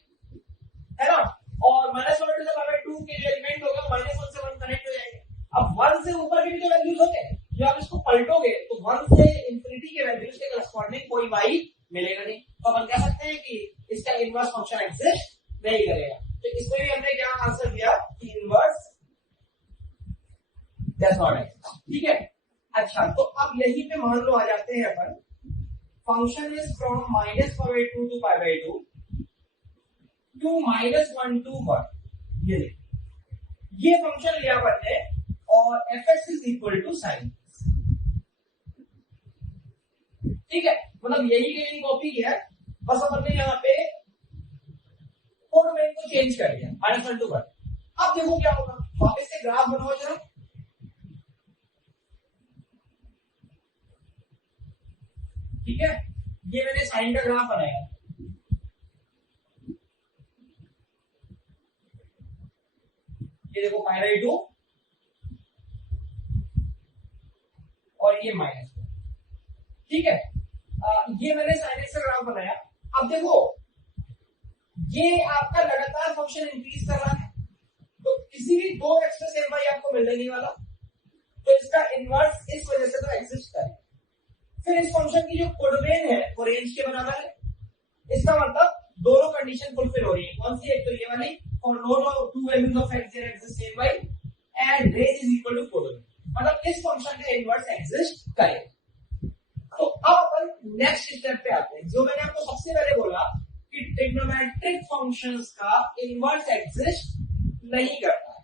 है ना। और -1 से π/2 के जो एलिमेंट होगा -1 से 1 कनेक्ट हो जाएंगे। अब 1 से ऊपर के भी तो वैल्यूज होंगे, जो आप इसको पलटोगे तो 1 से ∞ के वैल्यूज के करस्पॉन्डिंग कोई y मिलेगा नहीं। तो अपन कह सकते हैं कि इसका इनवर्स फंक्शन एग्जिस्ट नहीं करेगा। तो इसमें भी हमने क्या आंसर दिया कि इनवर्स डज नॉट एग्जिस्ट, ठीक है। अच्छा, तो अब यहीं पे मान लो आ जाते हैं अपन, function is from -π/2 to π/2 to -1 to 1। ये फंक्शन लिया अपन ने और fx is equal to sine, ठीक है। मतलब यही के यही कॉपी किया, बस अपन ने यहाँ पे कोडोमेन को चेंज कर दिया -1 to 1। अब देखो क्या होगा, वापस से ग्राफ बनाओ जरा, ठीक है। ये मैंने साइन का ग्राफ बनाया, ये देखो π/2 और ये -1, ठीक है। ये मैंने sin x का ग्राफ बनाया। अब देखो ये आपका लगातार फंक्शन इंक्रीज कर रहा है, तो किसी भी 2x से सेम y आपको मिलने नहीं वाला, तो इसका इनवर्स इस वजह से तो एग्जिस्ट करे। फिर इस फंक्शन की जो कोडोमेन है वो रेंज के बराबर है, इसका मतलब दोनों कंडीशन फुलफिल हो रही है। कौन सी? एक तो ये वाली, और no two values of x there exist same y and range is equal to codomain, मतलब इस फंक्शन का इनवर्स एग्जिस्ट करे। तो अब अपन नेक्स्ट स्टेप पे आते हैं, जो मैंने आपको सबसे पहले बोला कि ट्रिग्नोमेट्रिक फंक्शंस का इनवर्स एग्जिस्ट नहीं करता है,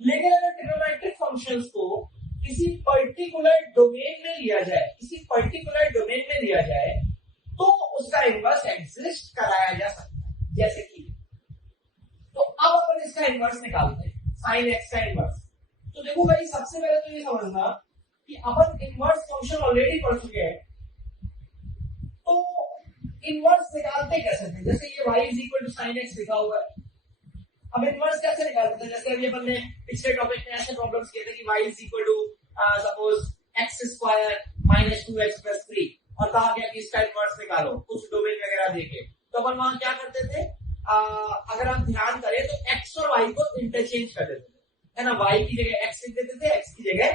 लेकिन अगर ट्रिग्नोमेट्रिक फंक्शंस को किसी पर्टिकुलर डोमेन में लिया जाए, किसी पर्टिकुलर डोमेन में लिया जाए तो उसका इनवर्स एग्जिस्ट कराया जा सकता है। जैसे कि तो अब अपन इसका इनवर्स निकालते हैं, साइन एक्स का इनवर्स। तो देखो भाई, सबसे पहले तो ये समझना कि अपन इनवर्स फंक्शन ऑलरेडी पढ़ चुके हैं, तो इनवर्स निकालते कैसे थे? जैसे ये y is equal to sine x लिखा हुआ है, अब इनवर्स कैसे निकालते थे? जैसे अभी अपन ने पिछले टॉपिक में ऐसे प्रॉब्लम्स किए थे कि y is equal to suppose x square -2x + 3 और कहा गया कि इसका इनवर्स निकालो कुछ डोमेन वगैरह देके, तो अपन वहां क्या करते थे, अगर आप ध्यान करें तो x और y को इंटरचेंज कर देते थे, है ना। y की जगह x लिख देते थे, x की जगह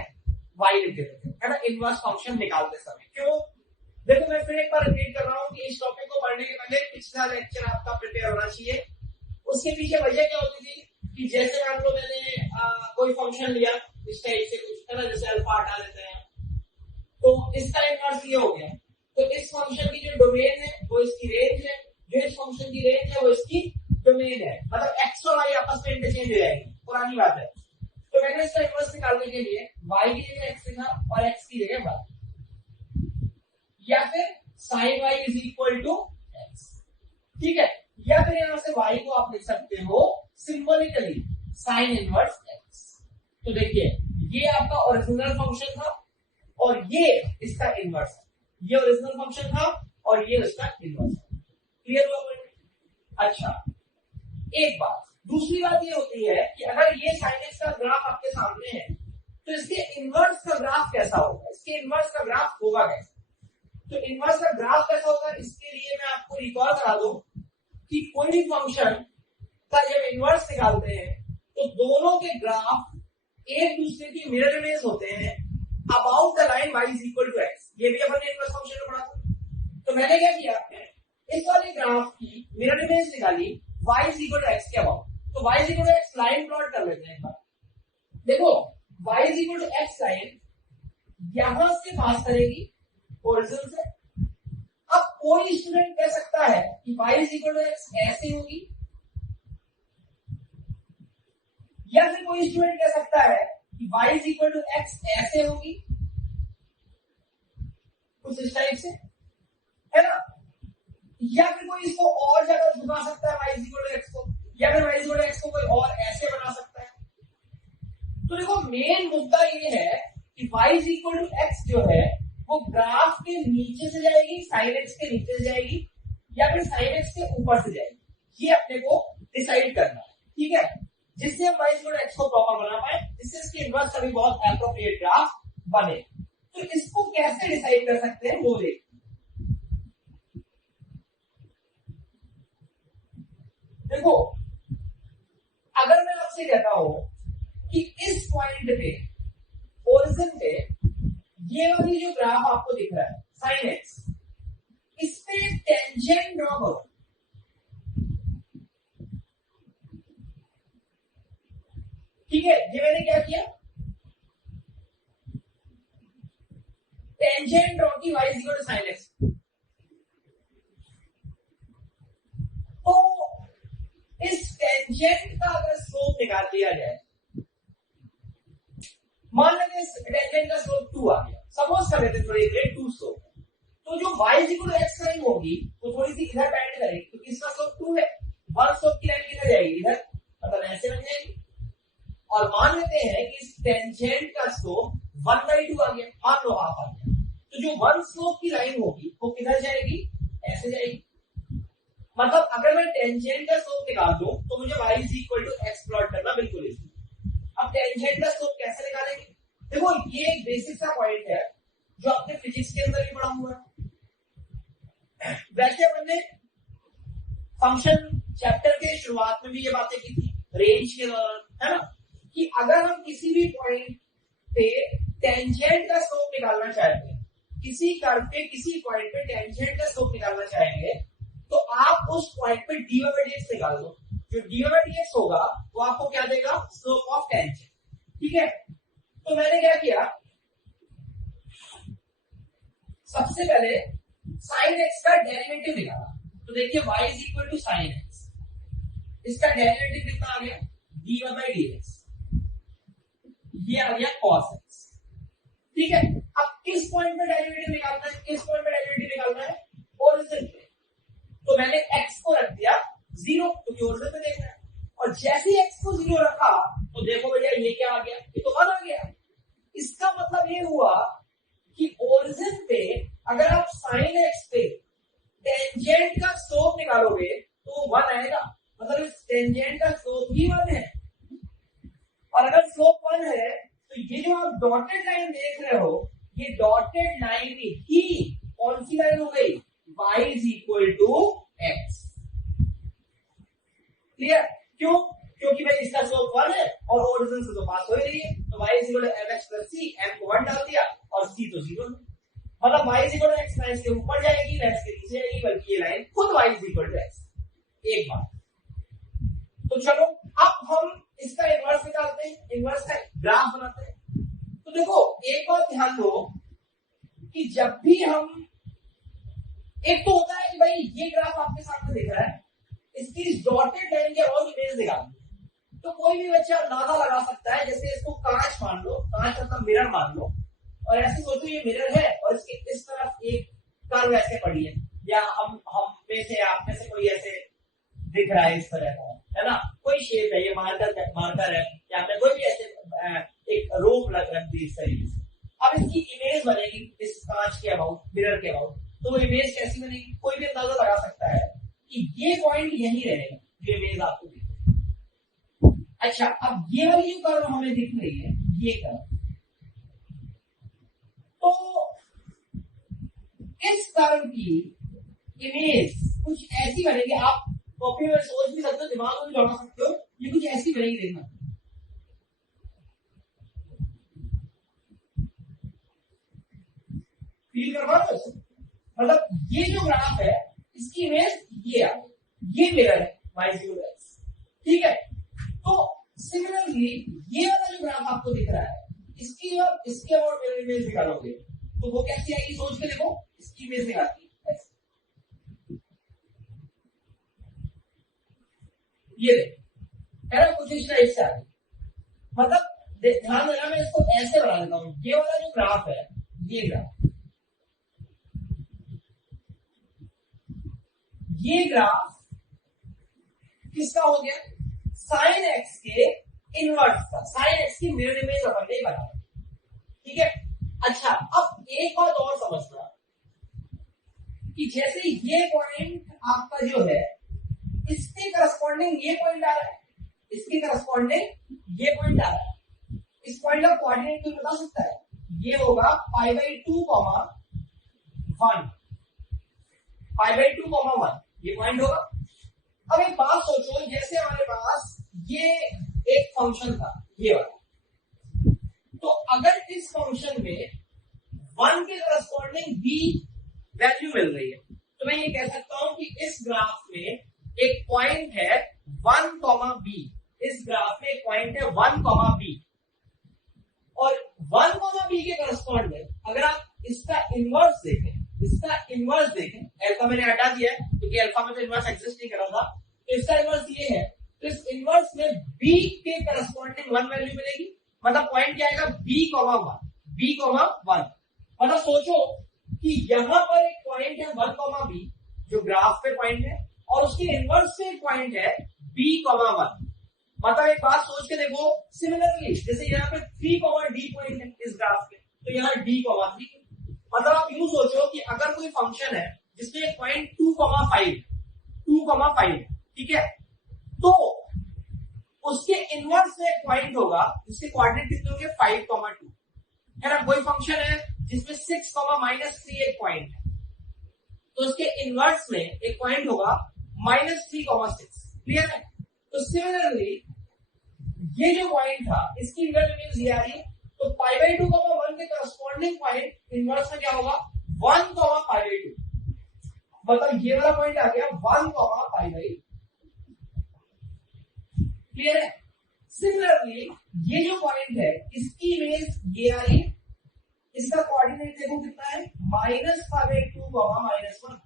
y लिख देते थे, है ना, इनवर्स फंक्शन निकालते समय। क्यों? देखो मैं फिर एक बार रिपीट कर रहा हूं कि इस टॉपिक को पढ़ने के पहले पिछला लेक्चर आपका प्रिपेयर होना चाहिए। उसके पीछे वजह क्या होती थी कि जैसे मान लो मैंने कोई फंक्शन लिया इस टाइप से कुछ, है ना, जैसे अल्फा हटा लेते हैं, तो इसका इनवर्स ये हो गया, तो इस फंक्शन की जो डोमेन है वो इसकी रेंज है, जो इस फंक्शन की रेंज है वो इसकी डोमेन है, मतलब x और y आपस में इंटरचेंज हो जाएंगे, पुरानी बात है। तो मैंने इसका इनवर्स निकालने के लिए y की जगह x लिखा और x की जगह y, या फिर sin y is equal to x, ठीक है। या फिर यहां से y को आप लिख सकते हो सिंबॉलिकली sin इनवर्स x। तो देखिए ये आपका ओरिजिनल फंक्शन था और ये इसका इनवर्स है, ये ओरिजिनल फंक्शन था और ये उसका इनवर्स है। क्लियर हुआ पॉइंट? अच्छा, एक बात। दूसरी बात ये होती है कि अगर ये sin x का ग्राफ आपके सामने है तो इसके इनवर्स का ग्राफ कैसा होगा, इसके इनवर्स का ग्राफ होगा कैसा? तो इनवर्स का ग्राफ कैसा होगा, इसके लिए मैं आपको रिकॉल करा दूं कि कोई भी फंक्शन का जब इनवर्स निकालते हैं तो दोनों के ग्राफ एक दूसरे की मिरर इमेज होते हैं about the line y is equal to x। ये भी अपन ने इनवर्स फंक्शन में पढ़ा था। तो मैंने क्या किया, इस वाले ग्राफ की मिरर इमेज निकाली y is equal to x के अबाउट। तो y is equal to x line plot कर लेते हैं एक बार। देखो y is equal to x line यहां से पास करेगी ओरिजिन से। अब कोई स्टूडेंट कह सकता है कि y is equal to x ऐसे होगी, या फिर कोई स्टूडेंट कह सकता है कि y is equal to x ऐसे होगी, कुछ इस टाइप से, है ना। या फिर कोई इसको और ज्यादा झुका सकता है y is equal to x को, या फिर y is equal to x को कोई और ऐसे बना सकता है। तो देखो मेन मुद्दा ये है कि y is equal to x जो है वो ग्राफ के नीचे से जाएगी, sin x के नीचे से जाएगी, या फिर sin x के ऊपर से जाएगी। ये अपने को डिसाइड करना है, ठीक है, जिससे हम y इक्वल टू x को प्रॉपर बना पाए, जिससे इसके इनवर्स का भी बहुत एप्रोप्रिएट ग्राफ बने। तो इसको कैसे डिसाइड कर सकते हैं वो देख। देखो अगर मैं आपसे कहता हूं कि इस पॉइंट पे ओरिजिन पे ये वाली जो ग्राफ आपको दिख रहा है sin x, इस पे टेंजेंट ड्रॉ करो। ठीक है, ये मैंने क्या किया, टेंजेंट ड्रॉ की y is equal to sin x। तो इस टेंजेंट का अगर स्लोप निकाल लिया जाए, मान लेते इस टेंजेंट का स्लोप 2 आ गया, सपोज कर लेते थोड़ी देर 2 स्लोप, तो जो y is equal to x line होगी वो थोड़ी सी इधर बैंड करेगी क्योंकि इसका स्लोप 2 है। 1 स्लोप की लाइन किधर जाएगी, इधर, मतलब ऐसे बन जाएगी। और मान लेते हैं कि इस टेंजेंट का स्लोप 1/2 आ गया, मान लो हाफ आ गया, तो जो 1 स्लोप की लाइन होगी वो किधर जाएगी, ऐसे जाएगी। मतलब अगर मैं टेंजेंट का स्लोप निकाल दूं तो मुझे y is equal to x plot करना बिल्कुल इजी। अब टेंजेंट का स्लोप कैसे निकालेंगे, देखो ये एक बेसिक सा पॉइंट है जो आपने फिजिक्स के अंदर भी पढ़ा हुआ है। वैसे अपन ने फंक्शन चैप्टर के शुरुआत में भी ये बातें की थी रेंज के दौरान, है ना, कि अगर हम किसी भी पॉइंट पे टेंजेंट का स्लोप निकालना चाहेंगे, किसी कर्व पे किसी पॉइंट पे टेंजेंट का स्लोप निकालना चाहेंगे, तो आप उस पॉइंट पे dy/dx निकाल दो। जो dy/dx होगा वो आपको क्या देगा, स्लोप ऑफ टेंजेंट। ठीक है, तो मैंने क्या किया, सबसे पहले sin x का डेरिवेटिव निकाला। तो देखिए y is equal to sin x, इसका डेरिवेटिव कितना आ गया, dy/dx, ये आ गया cos x। ठीक है, अब किस पॉइंट पे डेरिवेटिव निकालना है, किस पॉइंट पे डेरिवेटिव निकालना है, ओरिजिन पे। तो मैंने x को रख दिया 0 क्योंकि ओरिजिन पे देखना है, और जैसे ही x को 0 रखा तो देखो भैया ये क्या आ गया, ये तो 1 आ गया। इसका मतलब ये हुआ कि ओरिजिन पे अगर आप sin x पे टेंजेंट का स्लोप निकालोगे तो 1 आएगा, मतलब इस टेंजेंट का स्लोप ही 1 है। और अगर स्लोप 1 है तो ये जो आप डॉटेड लाइन देख रहे हो, ये डॉटेड लाइन ही कौन सी लाइन हो गई, y is equal to x। Clear, क्यों, क्योंकि भाई इसका स्लोप 1 है और ओरिजिन से तो पास हो ही रही है, तो y is equal to mx plus c, m को 1 डाल दिया और c तो 0 है, मतलब y is equal to x line के ऊपर जाएगी, लाइन के नीचे जाएगी, बल्कि ये लाइन खुद y is equal to x। एक बात, तो चलो अब हम इसका इनवर्स निकालते हैं, इनवर्स का ग्राफ बनाते हैं। तो देखो एक बात ध्यान दो कि जब भी हम, एक तो होता है कि भाई ये ग्राफ आपके सामने दिख रहा है, इसकी डॉटेड लाइन के और इमेज निकालनी, तो कोई भी बच्चा अंदाजा लगा सकता है, जैसे इसको कांच मान लो, कांच मतलब मिरर मान लो, और ऐसे सोचो ये मिरर है और इसके इस तरफ एक कर्व ऐसे पड़ी है, या हम में से आप में से कोई ऐसे दिख रहा है इस तरह का, है ना, कोई शेप है, ये मार्कर है, या फिर कोई भी ऐसे एक रोप लग रखी है इस तरीके से। अब इसकी इमेज बनेगी इस कांच के अबाउट, मिरर के अबाउट, तो वो इमेज कैसी बनेगी, कोई भी अंदाजा लगा सकता है कि ये पॉइंट यही रहेगा, ये इमेज आपको दिख रही है। अच्छा, अब ये वाली जो कर्व हमें दिख रही है, ये कर्व, तो इस कर्व की इमेज कुछ ऐसी बनेगी, आप कॉपी में सोच भी सकते हो, दिमाग में भी दौड़ा सकते हो, ये कुछ ऐसी बनेगी, देखना। फील कर पा रहे हो? मतलब ये जो ग्राफ है इसकी इमेज ये मेरा है y0x, ठीक है। तो सिमिलरली ये वाला जो ग्राफ आपको दिख रहा है इसकी और इसके और मेरा इमेज निकालोगे तो वो कैसी आएगी, सोच के देखो। इसकी इमेज निकालती है ये है ना, कुछ इस टाइप से आएगी। मतलब ध्यान देना, मैं इसको ऐसे बना देता हूं। ये वाला जो ग्राफ है, ये ग्राफ किसका हो गया, साइन एक्स के इनवर्स का, साइन एक्स की मिरर इमेज अपन ने बनाया, ठीक है। अच्छा, अब एक बात और समझना कि जैसे ये पॉइंट आपका जो है इसके करस्पॉन्डिंग ये पॉइंट आ रहा है, इसके करस्पॉन्डिंग ये पॉइंट आ रहा है, इस पॉइंट का कोऑर्डिनेट कोई बता सकता है, ये होगा π/2, 1, π/2, 1 ये पॉइंट होगा। अब एक बात सोचो, जैसे हमारे पास ये एक फंक्शन था ये वाला, तो अगर इस फंक्शन में 1 के करस्पॉन्डिंग b वैल्यू मिल रही है तो मैं ये कह सकता हूं कि इस ग्राफ में एक पॉइंट है 1, b, इस ग्राफ में एक पॉइंट है 1, b, और 1, b के करस्पॉन्डिंग अगर आप इसका इनवर्स देखें, अल्फा मैंने हटा दिया है क्योंकि अल्फा में तो इनवर्स एग्जिस्ट नहीं कर रहा था, तो इसका इनवर्स ये है, तो इस इनवर्स में b के करस्पॉन्डिंग 1 वैल्यू मिलेगी। मतलब पॉइंट क्या आएगा, b, 1। मतलब सोचो कि यहां पर एक पॉइंट है 1, b जो ग्राफ पे पॉइंट है, और उसके इनवर्स से एक पॉइंट है b, 1। मतलब एक बात सोच के देखो, सिमिलरली जैसे यहाँ पे 3, d पॉइंट है इस ग्राफ पे, तो यहाँ d, 3। मतलब आप यूं सोचो कि अगर कोई फंक्शन है जिसमें एक पॉइंट 2, 5, ठीक है, तो उसके इनवर्स में एक पॉइंट होगा जिसके कोऑर्डिनेट कितने होंगे, 5, 2 है ना। कोई फंक्शन है जिसमें 6, -3 एक पॉइंट है, तो उसके इनवर्स में एक पॉइंट होगा -3, 6। क्लियर है? तो सिमिलरली ये जो पॉइंट था इसकी मिरर इमेज ये आ रही है, तो π/2, 1 के करस्पॉन्डिंग पॉइंट इनवर्स में क्या होगा, 1, π/2। मतलब ये वाला पॉइंट आ गया 1, π/2। क्लियर है? सिमिलरली ये जो पॉइंट है इसकी इमेज ये आ रही है, इसका कोऑर्डिनेट देखो कितना है, -π/2, -1।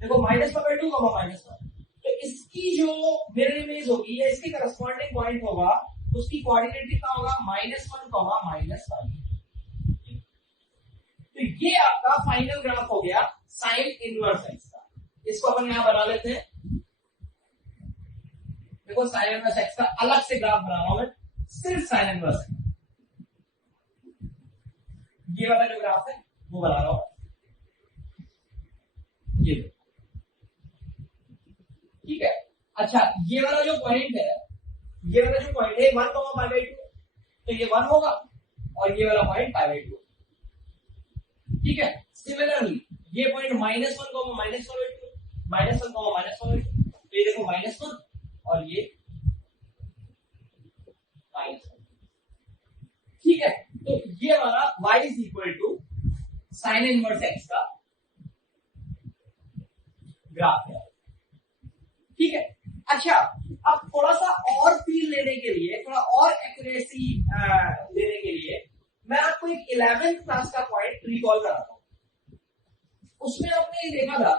देखो -π/2, -1, तो इसकी जो मिरर इमेज होगी या इसके करस्पॉन्डिंग पॉइंट होगा उसकी कोऑर्डिनेट कितना होगा, -1, -5। तो ये आपका फाइनल ग्राफ हो गया साइन इनवर्स एक्स का। इसको अपन यहां बना लेते हैं। देखो साइन इनवर्स एक्स का अलग से ग्राफ बना रहा हूं मैं, सिर्फ साइन इनवर्स। ये वाला जो ग्राफ है वो बना रहा हूं, ये ठीक है। अच्छा, ये वाला जो पॉइंट है 1, π/2, तो ये 1 होगा, और ये वाला पॉइंट π/2, ठीक है। सिमिलरली ये पॉइंट -1, -1, तो ये देखो -1 और ये -1, ठीक है। तो ये हमारा y = साइन इनवर्स x का ग्राफ है, ठीक है। अच्छा, अब थोड़ा सा और फील लेने के लिए, थोड़ा और एक्यूरेसी लेने के लिए मैं आपको एक 11th क्लास का पॉइंट रिकॉल कराता हूं। उसमें आपने ये देखा था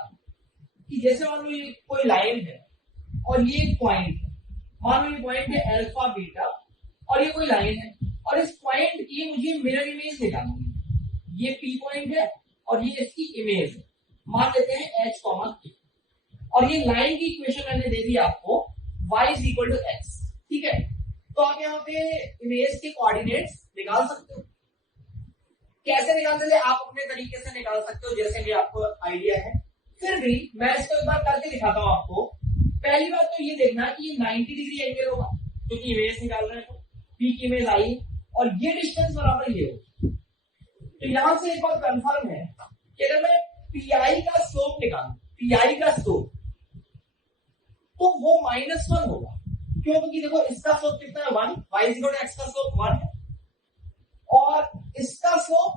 कि जैसे मान लो ये कोई लाइन है और ये एक पॉइंट है, मान लो ये पॉइंट है अल्फा, बीटा, और ये कोई लाइन है, और इस पॉइंट की मुझे मिरर इमेज निकालनी है। ये P पॉइंट है और ये इसकी इमेज है, मान लेते हैं H, K, और ये लाइन की इक्वेशन मैंने दे दी आपको y = x, ठीक है। तो आप यहाँ पे इमेज के कोऑर्डिनेट्स निकाल सकते हो। कैसे निकालते थे, आप अपने तरीके से निकाल सकते हो जैसे भी आपको आइडिया है, फिर भी मैं इसको एक बार करके दिखाता हूं आपको। पहली बात तो ये देखना कि ये 90 डिग्री एंगल होगा क्योंकि इमेज निकाल रहे हैं, तो P की इमेज आई और ये डिस्टेंस बराबर ये होगी, तो यहां से एक बात कंफर्म है कि अगर मैं पीआई का स्लोप निकालूं, पीआई का स्लोप, तो वो -1 होगा। क्यों? क्योंकि देखो इसका स्लोप कितना है 1, y इक्वल टू एक्स का स्लोप 1 है, और इसका स्लोप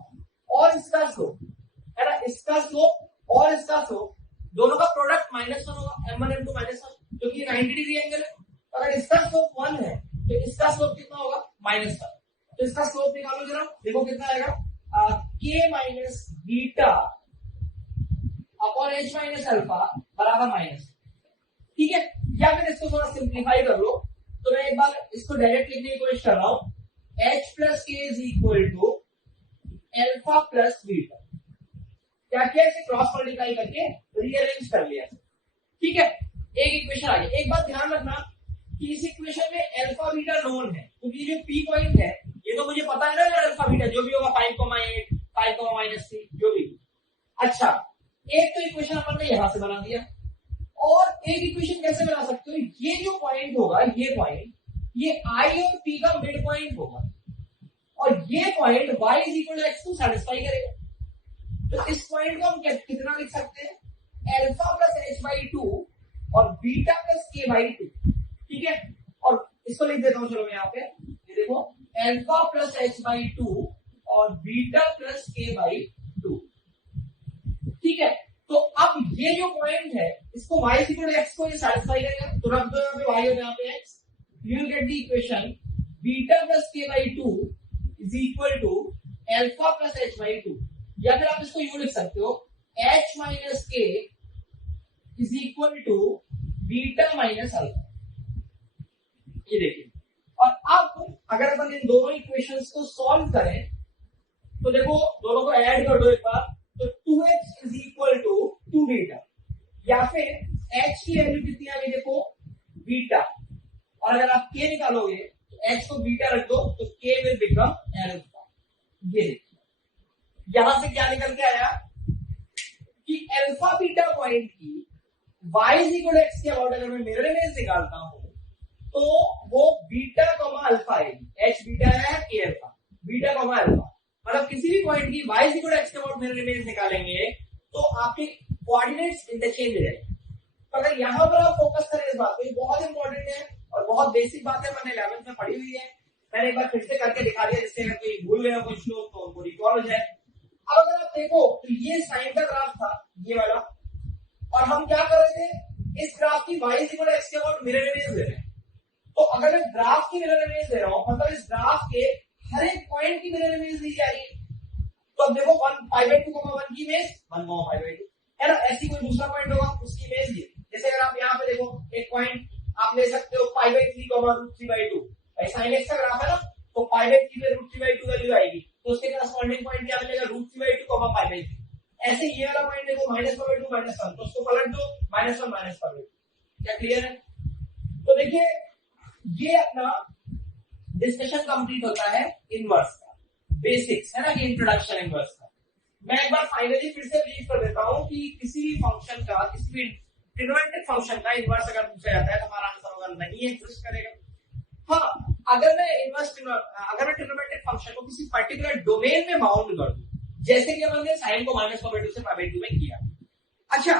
और इसका स्लोप है ना, इसका स्लोप और इसका स्लोप दोनों का प्रोडक्ट -1 होगा, m1 m2 -1, क्योंकि 90 डिग्री एंगल है। अगर इसका स्लोप 1 है तो इसका स्लोप कितना होगा -1। तो इसका स्लोप निकालो जरा, देखो कितना आएगा, k minus beta upon h minus alpha बराबर माइनस, ठीक है। या फिर इसको थोड़ा सिंप्लीफाई कर लो, तो मैं एक बार इसको डायरेक्ट लिखने की कोशिश कर रहा हूं, h plus k is equal to alpha plus beta. क्या किया, इसे क्रॉस मल्टीप्लाई करके रीअरेंज कर लिया, ठीक है। एक इक्वेशन आ गई। एक बात ध्यान रखना कि इस इक्वेशन में अल्फा बीटा नोन है, क्योंकि जो पी पॉइंट है ये तो मुझे पता है ना, अल्फा बीटा जो भी होगा 5,8 5,-3 जो भी। अच्छा, एक तो इक्वेशन अपन ने यहां से बना दिया, और एक इक्वेशन कैसे बना सकते हो, ये जो पॉइंट होगा, ये पॉइंट, ये आई और पी का मिड पॉइंट होगा, और ये point y is equal to x को सेटिस्फाई करेगा। तो इस पॉइंट को हम कितना लिख सकते हैं, अल्फा प्लस एच बाई 2 और बीटा प्लस के बाई 2, ठीक है। और इसको लिख देता हूं, चलो मैं यहाँ पे, ये देखो अल्फा प्लस एच बाई 2 और बीटा प्लस के बाई 2, ठीक है। तो अब ये जो पॉइंट है इसको y इक्वल टू एक्स को ये सेटिस्फाई करेगा, तो रख दो यहाँ पे y और यहाँ पे x, you will get the equation beta plus k by 2 is equal to alpha plus h by 2, या फिर आप इसको यूं लिख सकते हो h minus k is equal to beta minus alpha. ये देखिए, और अब अगर अपन इन दोनों इक्वेशंस को सॉल्व करें तो देखो दोनों को ऐड कर दो एक बार, तो 2h is equal to 2 beta, या फिर h की वैल्यू कितनी आ गई देखो बीटा, और अगर आप k निकालोगे तो h को बीटा रख दो तो k विल बिकम अल्फा। ये देखिए यहां से क्या निकल के आया कि अल्फा बीटा पॉइंट की y is equal to x के अबाउट अगर मैं मिरर इमेज निकालता हूं तो वो बीटा कॉमा अल्फा है, एच बीटा है k alpha, beta comma alpha, मतलब किसी भी पॉइंट की y is equal to x के अबाउट मिरर इमेज निकालेंगे तो आपके कोऑर्डिनेट्स इंटरचेंज हो जाएंगे। तो अगर यहां पर आप फोकस करें इस बात पे, बहुत इंपॉर्टेंट है और बहुत बेसिक बात है, मैंने 11th में पढ़ी हुई है, मैंने एक बार फिर से करके दिखा दिया, जिससे अगर कोई भूल गया कुछ लोग तो उनको रिकॉल हो जाए। अब अगर आप देखो तो ये साइन का ग्राफ था ये वाला, और हम क्या कर रहे थे, इस ग्राफ की y इक्वल टू एक्स के अबाउट मिरर इमेज ले रहे हैं। तो अगर मैं ग्राफ की मिरर इमेज ले रहा हूं, मतलब इस ग्राफ के हर एक पॉइंट की मिरर इमेज ली जा रही है, तो अब देखो 1/2, 1 की इमेज 1/2 है ना, ऐसी कोई दूसरा पॉइंट होगा उसकी इमेज ली। जैसे अगर आप यहाँ पे देखो एक पॉइंट आप ले सकते हो π/3, √3/2, साइन एक्स का ग्राफ है ना, तो π/3 में √3/2 वैल्यू आएगी, तो उसके करस्पॉन्डिंग पॉइंट क्या मिलेगा, √3/2, π/3। ऐसे ये वाला पॉइंट देखो -π/2 -1, तो उसको पलट दो -1 -π/2। क्या क्लियर है? तो देखिए ये अपना डिस्कशन कंप्लीट होता है इनवर्स का, बेसिक्स है ना, कि इंट्रोडक्शन इनवर्स का। मैं एक बार फाइनली फिर से रीड कर देता हूं कि किसी भी फंक्शन का, किसी भी ट्रिग्नोमेट्रिक फंक्शन का इनवर्स अगर पूछा जाता है तो हमारा आंसर होगा नहीं एग्जिस्ट करेगा। हाँ, अगर मैं ट्रिग्नोमेट्रिक फंक्शन को किसी पर्टिकुलर डोमेन में बाउंड कर दूं, जैसे कि अपन ने साइन को -π/2 से π/2 में किया, अच्छा,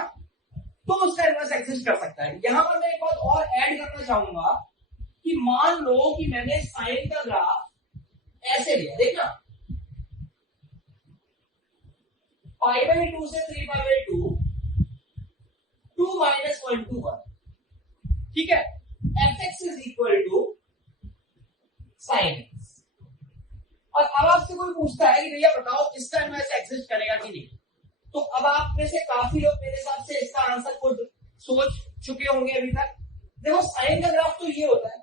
तो उसका इनवर्स एग्जिस्ट कर सकता है। यहां पर मैं एक बात और ऐड करना चाहूंगा कि मान लो कि मैंने साइन का ग्राफ ऐसे लिया, देखना π/2 से 3π/2 2 - 0.2 1, ठीक है, fx is equal to sine x. और अब आपसे कोई पूछता है कि भैया बताओ इसका इनवर्स एग्जिस्ट करेगा कि नहीं, तो अब आप में से काफी लोग मेरे हिसाब से इसका आंसर खुद सोच चुके होंगे अभी तक। देखो साइन का ग्राफ तो ये होता है,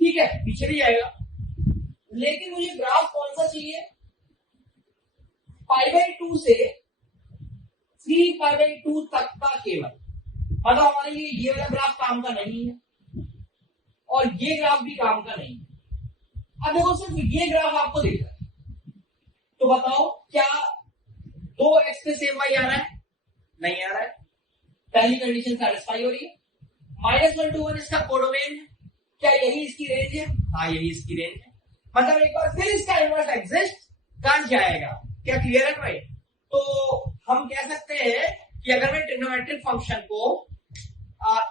ठीक है, पीछे भी आएगा, लेकिन मुझे ग्राफ कौन सा चाहिए, π/2 से 3π/2 तक का केवल, मतलब हमारे लिए ये वाला ग्राफ काम का नहीं है और ये ग्राफ भी काम का नहीं है। अब देखो सिर्फ ये ग्राफ आपको दिख रहा है, तो बताओ क्या 2x पे सेम y आ रहा है, नहीं आ रहा है, पहली कंडीशन सेटिस्फाई हो रही है। -1 to 1 इसका कोडोमेन है, क्या यही इसकी रेंज है, हाँ यही इसकी रेंज है। मतलब एक बार फिर इसका इनवर्स एग्जिस्ट कर जाएगा। क्या क्लियर है भाई? तो हम कह सकते हैं कि अगर मैं ट्रिग्नोमेट्रिक फंक्शन को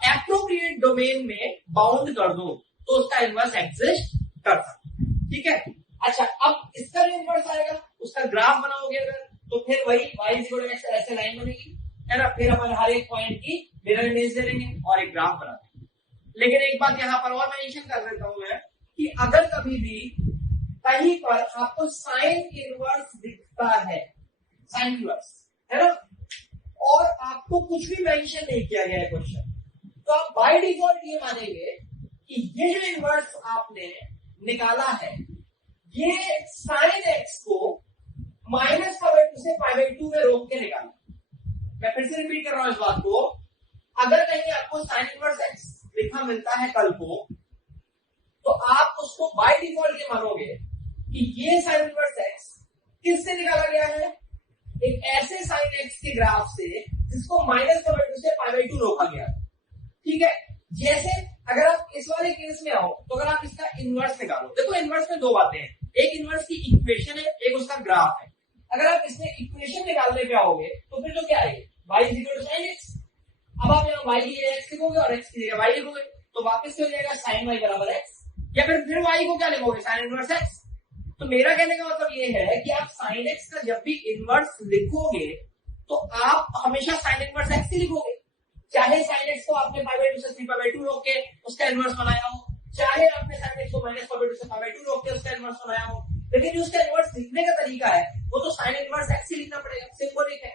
एप्रोप्रिएट डोमेन में बाउंड कर दूं तो उसका इनवर्स एग्जिस्ट कर सकता। ठीक है, अच्छा अब इसका जो इनवर्स आएगा उसका ग्राफ बनाओगे अगर, तो फिर वही y इक्वल टू ऐसे लाइन बनेगी, है ना। फिर अपन हर एक पॉइंट की मिरर इमेज दे देंगे और एक ग्राफ बना देंगे। लेकिन एक बात यहां पर और मेंशन कर देता हूं मैं कि अगर कभी भी कहीं पर आपको साइन इनवर्स दिखता है, साइन इनवर्स, है ना, और आपको कुछ भी मेंशन नहीं किया गया है क्वेश्चन, तो आप बाय डिफॉल्ट ये मानेंगे कि ये जो इनवर्स आपने निकाला है ये साइन एक्स को -π/2 से π/2 में रोक के निकाला। मैं फिर से रिपीट कर रहा हूं इस बात को, अगर कहीं आपको साइन इनवर्स एक्स लिखा मिलता है कल को, तो आप उसको बाय डिफॉल्ट ये मानोगे कि ये साइन इनवर्स एक्स किससे निकाला गया है, एक ऐसे साइन एक्स के ग्राफ से जिसको -π/2 से π/2 रोका गया। ठीक है, जैसे अगर आप इस वाले केस में आओ तो अगर आप इसका इनवर्स निकालो, देखो इनवर्स में दो बातें हैं, एक इनवर्स की इक्वेशन है, एक उसका ग्राफ है। अगर आप इसमें इक्वेशन निकालने पे आओगे तो फिर तो क्या आएगी, y equal to sine x. अब आप यहाँ y की जगह x लिखोगे और x की जगह y लिखोगे तो वापस हो जाएगा साइन y बराबर x, या फिर y को क्या लिखोगे, साइन इनवर्स x। तो मेरा कहने का मतलब ये है कि आप साइन x का जब भी इनवर्स लिखोगे तो आप हमेशा साइन इनवर्स x ही लिखोगे, चाहे साइन x को आपने π/2 से 3π/2 रोक के उसका इनवर्स बनाया हो, चाहे आपने साइन x को -π/2 से π/2 रोक के उसका इनवर्स बनाया हो, लेकिन जो उसका इनवर्स लिखने का तरीका है वो तो साइन इनवर्स x ही लिखना पड़ेगा, सिंबॉलिक है।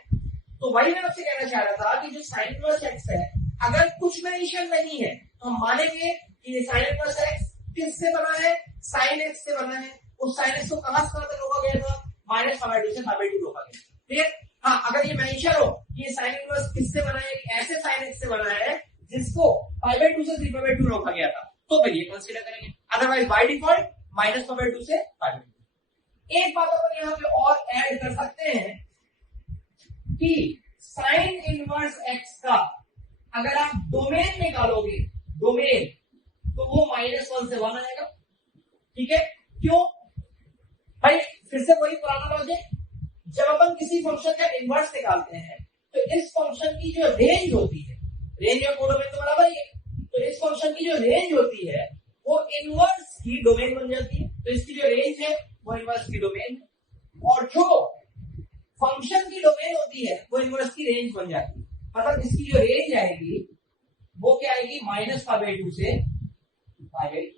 तो वही मैं आपसे कहना चाह रहा था कि जो साइन इनवर्स x है अगर कुछ मेंशन नहीं है तो हम मानेंगे कि ये साइन इनवर्स x किससे बना है, साइन x से बना है। उस साइन x को कहां से कहां तक रोका गया था, -π/2 से π/2 रोका गया। ठीक, हाँ, अगर ये मेंशन हो कि ये साइन इनवर्स किससे बना है, ऐसे साइन x से बना है जिसको π/2 से 3π/2 रोका गया था, तो फिर ये कंसीडर करेंगे, अदरवाइज बाय डिफॉल्ट -π/2 से π/2। एक बात अपन यहाँ पे और ऐड कर सकते हैं कि साइन इनवर्स x का अगर आप डोमेन निकालोगे, डोमेन, तो वो -1 से 1 आएगा। ठीक है, क्यों भाई, फिर से वही पुराना लॉजिक, जब अपन किसी फंक्शन का इनवर्स निकालते हैं तो इस फंक्शन की जो रेंज होती है, रेंज और कोडोमेन तो बराबर ही है, तो इस फंक्शन की जो रेंज होती है वो इनवर्स की डोमेन बन जाती है। तो इसकी जो रेंज है वो इनवर्स की डोमेन है, और जो फंक्शन की डोमेन होती है वो इनवर्स की रेंज बन जाती है। मतलब इसकी जो रेंज आएगी वो क्या आएगी, -π/2 से π/2।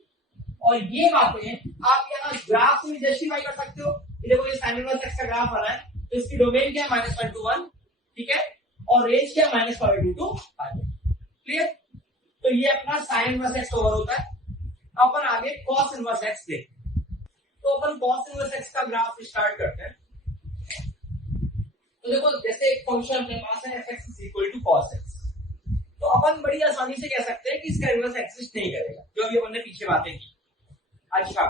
और ये बातें आप यहाँ ग्राफ से भी जस्टिफाई कर सकते हो। देखो ये साइन इनवर्स x का ग्राफ बना है तो इसकी डोमेन क्या है, -1 to 1, ठीक है, और रेंज क्या है, -π/2 to π/2। क्लियर, तो ये अपना साइन इनवर्स x ओवर होता है। अपन आगे कॉस इनवर्स x देखते हैं, तो अपन कॉस इनवर्स x का ग्राफ स्टार्ट करते हैं। तो देखो जैसे एक फंक्शन अपने पास है f(x = cos x), तो अपन बड़ी आसानी से कह सकते हैं कि इसका इनवर्स एग्जिस्ट नहीं करेगा, जो अभी अपन ने पीछे बातें की। अच्छा,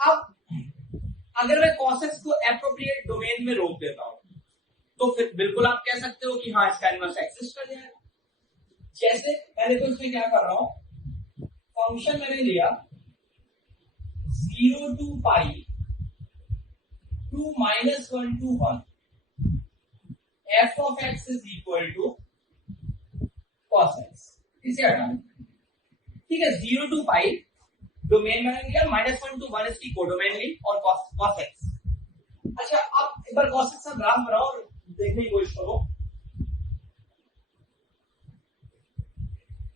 अब अगर मैं cos x को एप्रोप्रिएट डोमेन में रोक देता हूं तो फिर बिल्कुल आप कह सकते हो कि हाँ इसका इनवर्स एग्जिस्ट कर जाएगा। जैसे मैंने तो इसमें क्या कर रहा हूं, फंक्शन मैंने लिया 0 to π to -1 to 1 f of x = cos x, इसे हटाना। ठीक है, 0 to π डोमेन मैंने लिया, -1 to 1 इसकी कोडोमेन ली और cos x। अच्छा, अब एक बार cos x का ग्राफ बनाओ और देखने की कोशिश करो।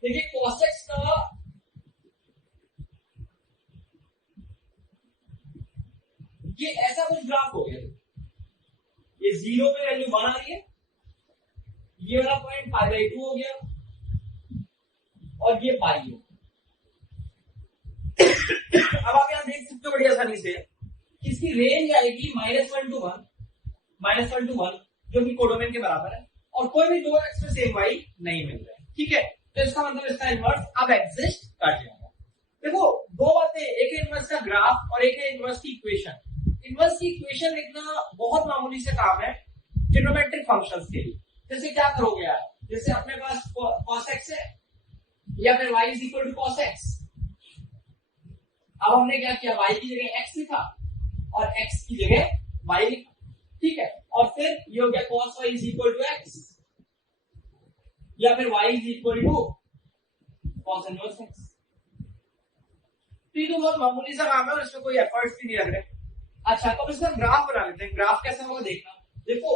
देखिए cos x का ये ऐसा कुछ ग्राफ हो गया, ये 0 पे वैल्यू 1 आ रही है, ये वाला पॉइंट π/2 हो गया और ये पाई है। अब आप यहां देख सकते हो बड़ी आसानी से कि इसकी रेंज आएगी -1 to 1, जो कि कोडोमेन के बराबर है, और कोई भी दो एक्स में सेम वाई नहीं मिल रहा है। ठीक है, तो इसका मतलब इसका इनवर्स अब एग्जिस्ट कर जाएगा। देखो दो बातें, एक है इनवर्स का ग्राफ और एक है इनवर्स की इक्वेशन। इनवर्स की इक्वेशन लिखना बहुत मामूली से काम है ट्रिग्नोमेट्रिक फंक्शंस के लिए। जैसे क्या करोगे यार, जैसे अपने पास cos x है या फिर y = cos x, अब हमने क्या किया, y की जगह x लिखा और x की जगह y लिखा, ठीक है। और फिर ये हो गया cos y is equal to x, या फिर y is equal to cos inverse x। तो ये तो बहुत मामूली सा काम है और इसमें कोई एफर्ट्स भी नहीं लग रहे। अच्छा, तो अब इसका ग्राफ बना लेते हैं। ग्राफ कैसे होगा देखना। देखो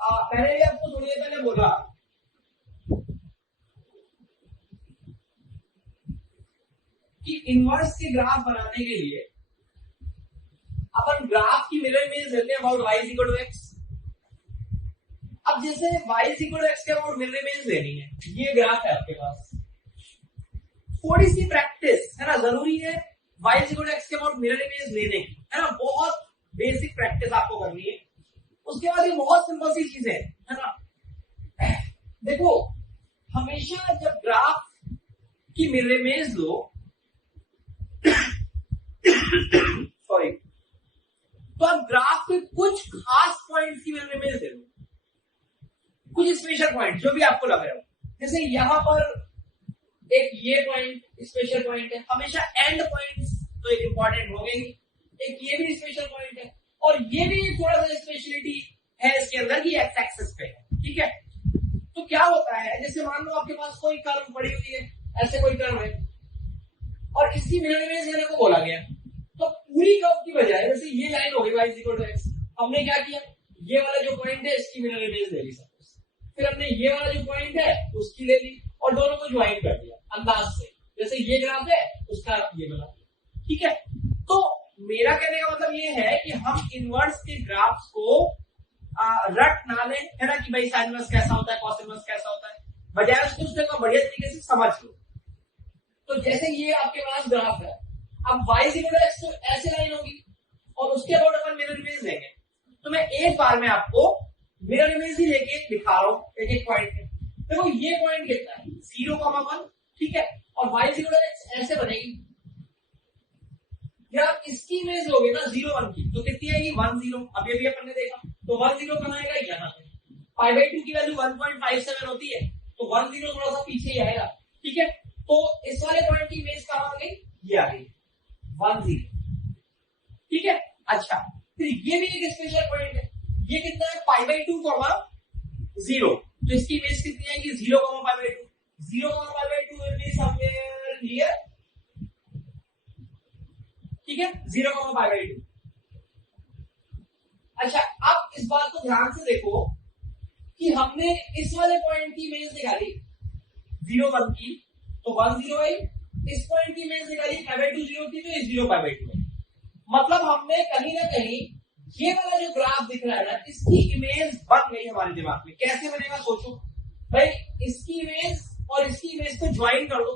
पहले भी आपको थोड़ी देर पहले बोला कि इनवर्स के ग्राफ बनाने के लिए अपन ग्राफ की मिरर इमेज लेते हैं about y is equal to x। अब जैसे y is equal to x के अबाउट मिरर इमेज लेनी है, ये ग्राफ है आपके पास, थोड़ी सी प्रैक्टिस है ना जरूरी है y is equal to x के अबाउट मिरर इमेज लेने की, है ना, बहुत बेसिक प्रैक्टिस आपको करनी है। उसके बाद ये बहुत सिंपल सी चीज है ना। देखो हमेशा जब ग्राफ की मिरर इमेज लो सॉरी, तो आप ग्राफ के कुछ खास पॉइंट की मिरर इमेज ले लो, कुछ स्पेशल पॉइंट जो भी आपको लग रहा हो। जैसे यहां पर एक ये पॉइंट स्पेशल पॉइंट है, हमेशा एंड पॉइंट्स तो एक इंपॉर्टेंट हो गई, एक ये भी स्पेशल पॉइंट है और ये भी थोड़ा सा स्पेशलिटी है इसके अंदर की एक्स एक्सिस पे है, ठीक है। तो क्या होता है, जैसे मान लो आपके पास कोई कर्व पड़ी हुई है, ऐसे कोई कर्व है और इसकी मिरर इमेज लेने को बोला गया, तो पूरी कर्व की बजाय जैसे ये लाइन होगी y is equal to x, हमने क्या किया, ये वाला जो पॉइंट है इसकी मिरर इमेज ले ली सपोज, फिर हमने ये वाला जो पॉइंट है उसकी ले ली और दोनों को ज्वाइन कर दिया अंदाज से, जैसे ये ग्राफ है उसका ये बना, ठीक है। तो मेरा कहने का मतलब ये है कि हम इनवर्स के ग्राफ्स को रट ना लें, है ना, कि भाई साइन इनवर्स कैसा होता है, कॉस इनवर्स कैसा होता है, बजाय उसको बढ़िया तरीके से समझ लो। तो जैसे ये आपके पास ग्राफ है, अब y is equal to x तो ऐसे लाइन होगी और उसके अबाउट अपन मिरर इमेज लेंगे, तो मैं एक बार में आपको मिरर इमेज ही लेके दिखा रहा हूं एक एक पॉइंट पे। देखो ये पॉइंट कितना है 0,1, ठीक है, और y is equal to x ऐसे बनेगी। जब आप इसकी इमेज लोगे ना 0,1 की, तो कितनी आएगी 1,0। अब ये भी अपन ने देखा, तो 1,0 कहां आएगा, यहाँ पे π/2 की वैल्यू 1.57 होती है, तो 1,0 थोड़ा सा पीछे ही आएगा, ठीक है। तो इस वाले पॉइंट की इमेज कहां आ गई, ये आ गई 1,0, ठीक है। अच्छा, फिर ये भी एक स्पेशल पॉइंट है, ये कितना है π/2, 0, तो इसकी इमेज कितनी आएगी 0,π/2, 0,π/2 विल बी समवेयर हियर, ठीक है, 0,π/2। अच्छा, अब इस बात को ध्यान से देखो कि हमने इस वाले पॉइंट की इमेज निकाली 0,1 की, तो 1,0 आई, इस पॉइंट की इमेज निकाली π/2 0 की, तो ये 0π/2 है। मतलब हमने कहीं ना कहीं ये वाला जो ग्राफ दिख रहा है ना, इसकी इमेज बन गई हमारे दिमाग में। कैसे बनेगा सोचो भाई, इसकी इमेज और इसकी इमेज को ज्वाइन कर दो,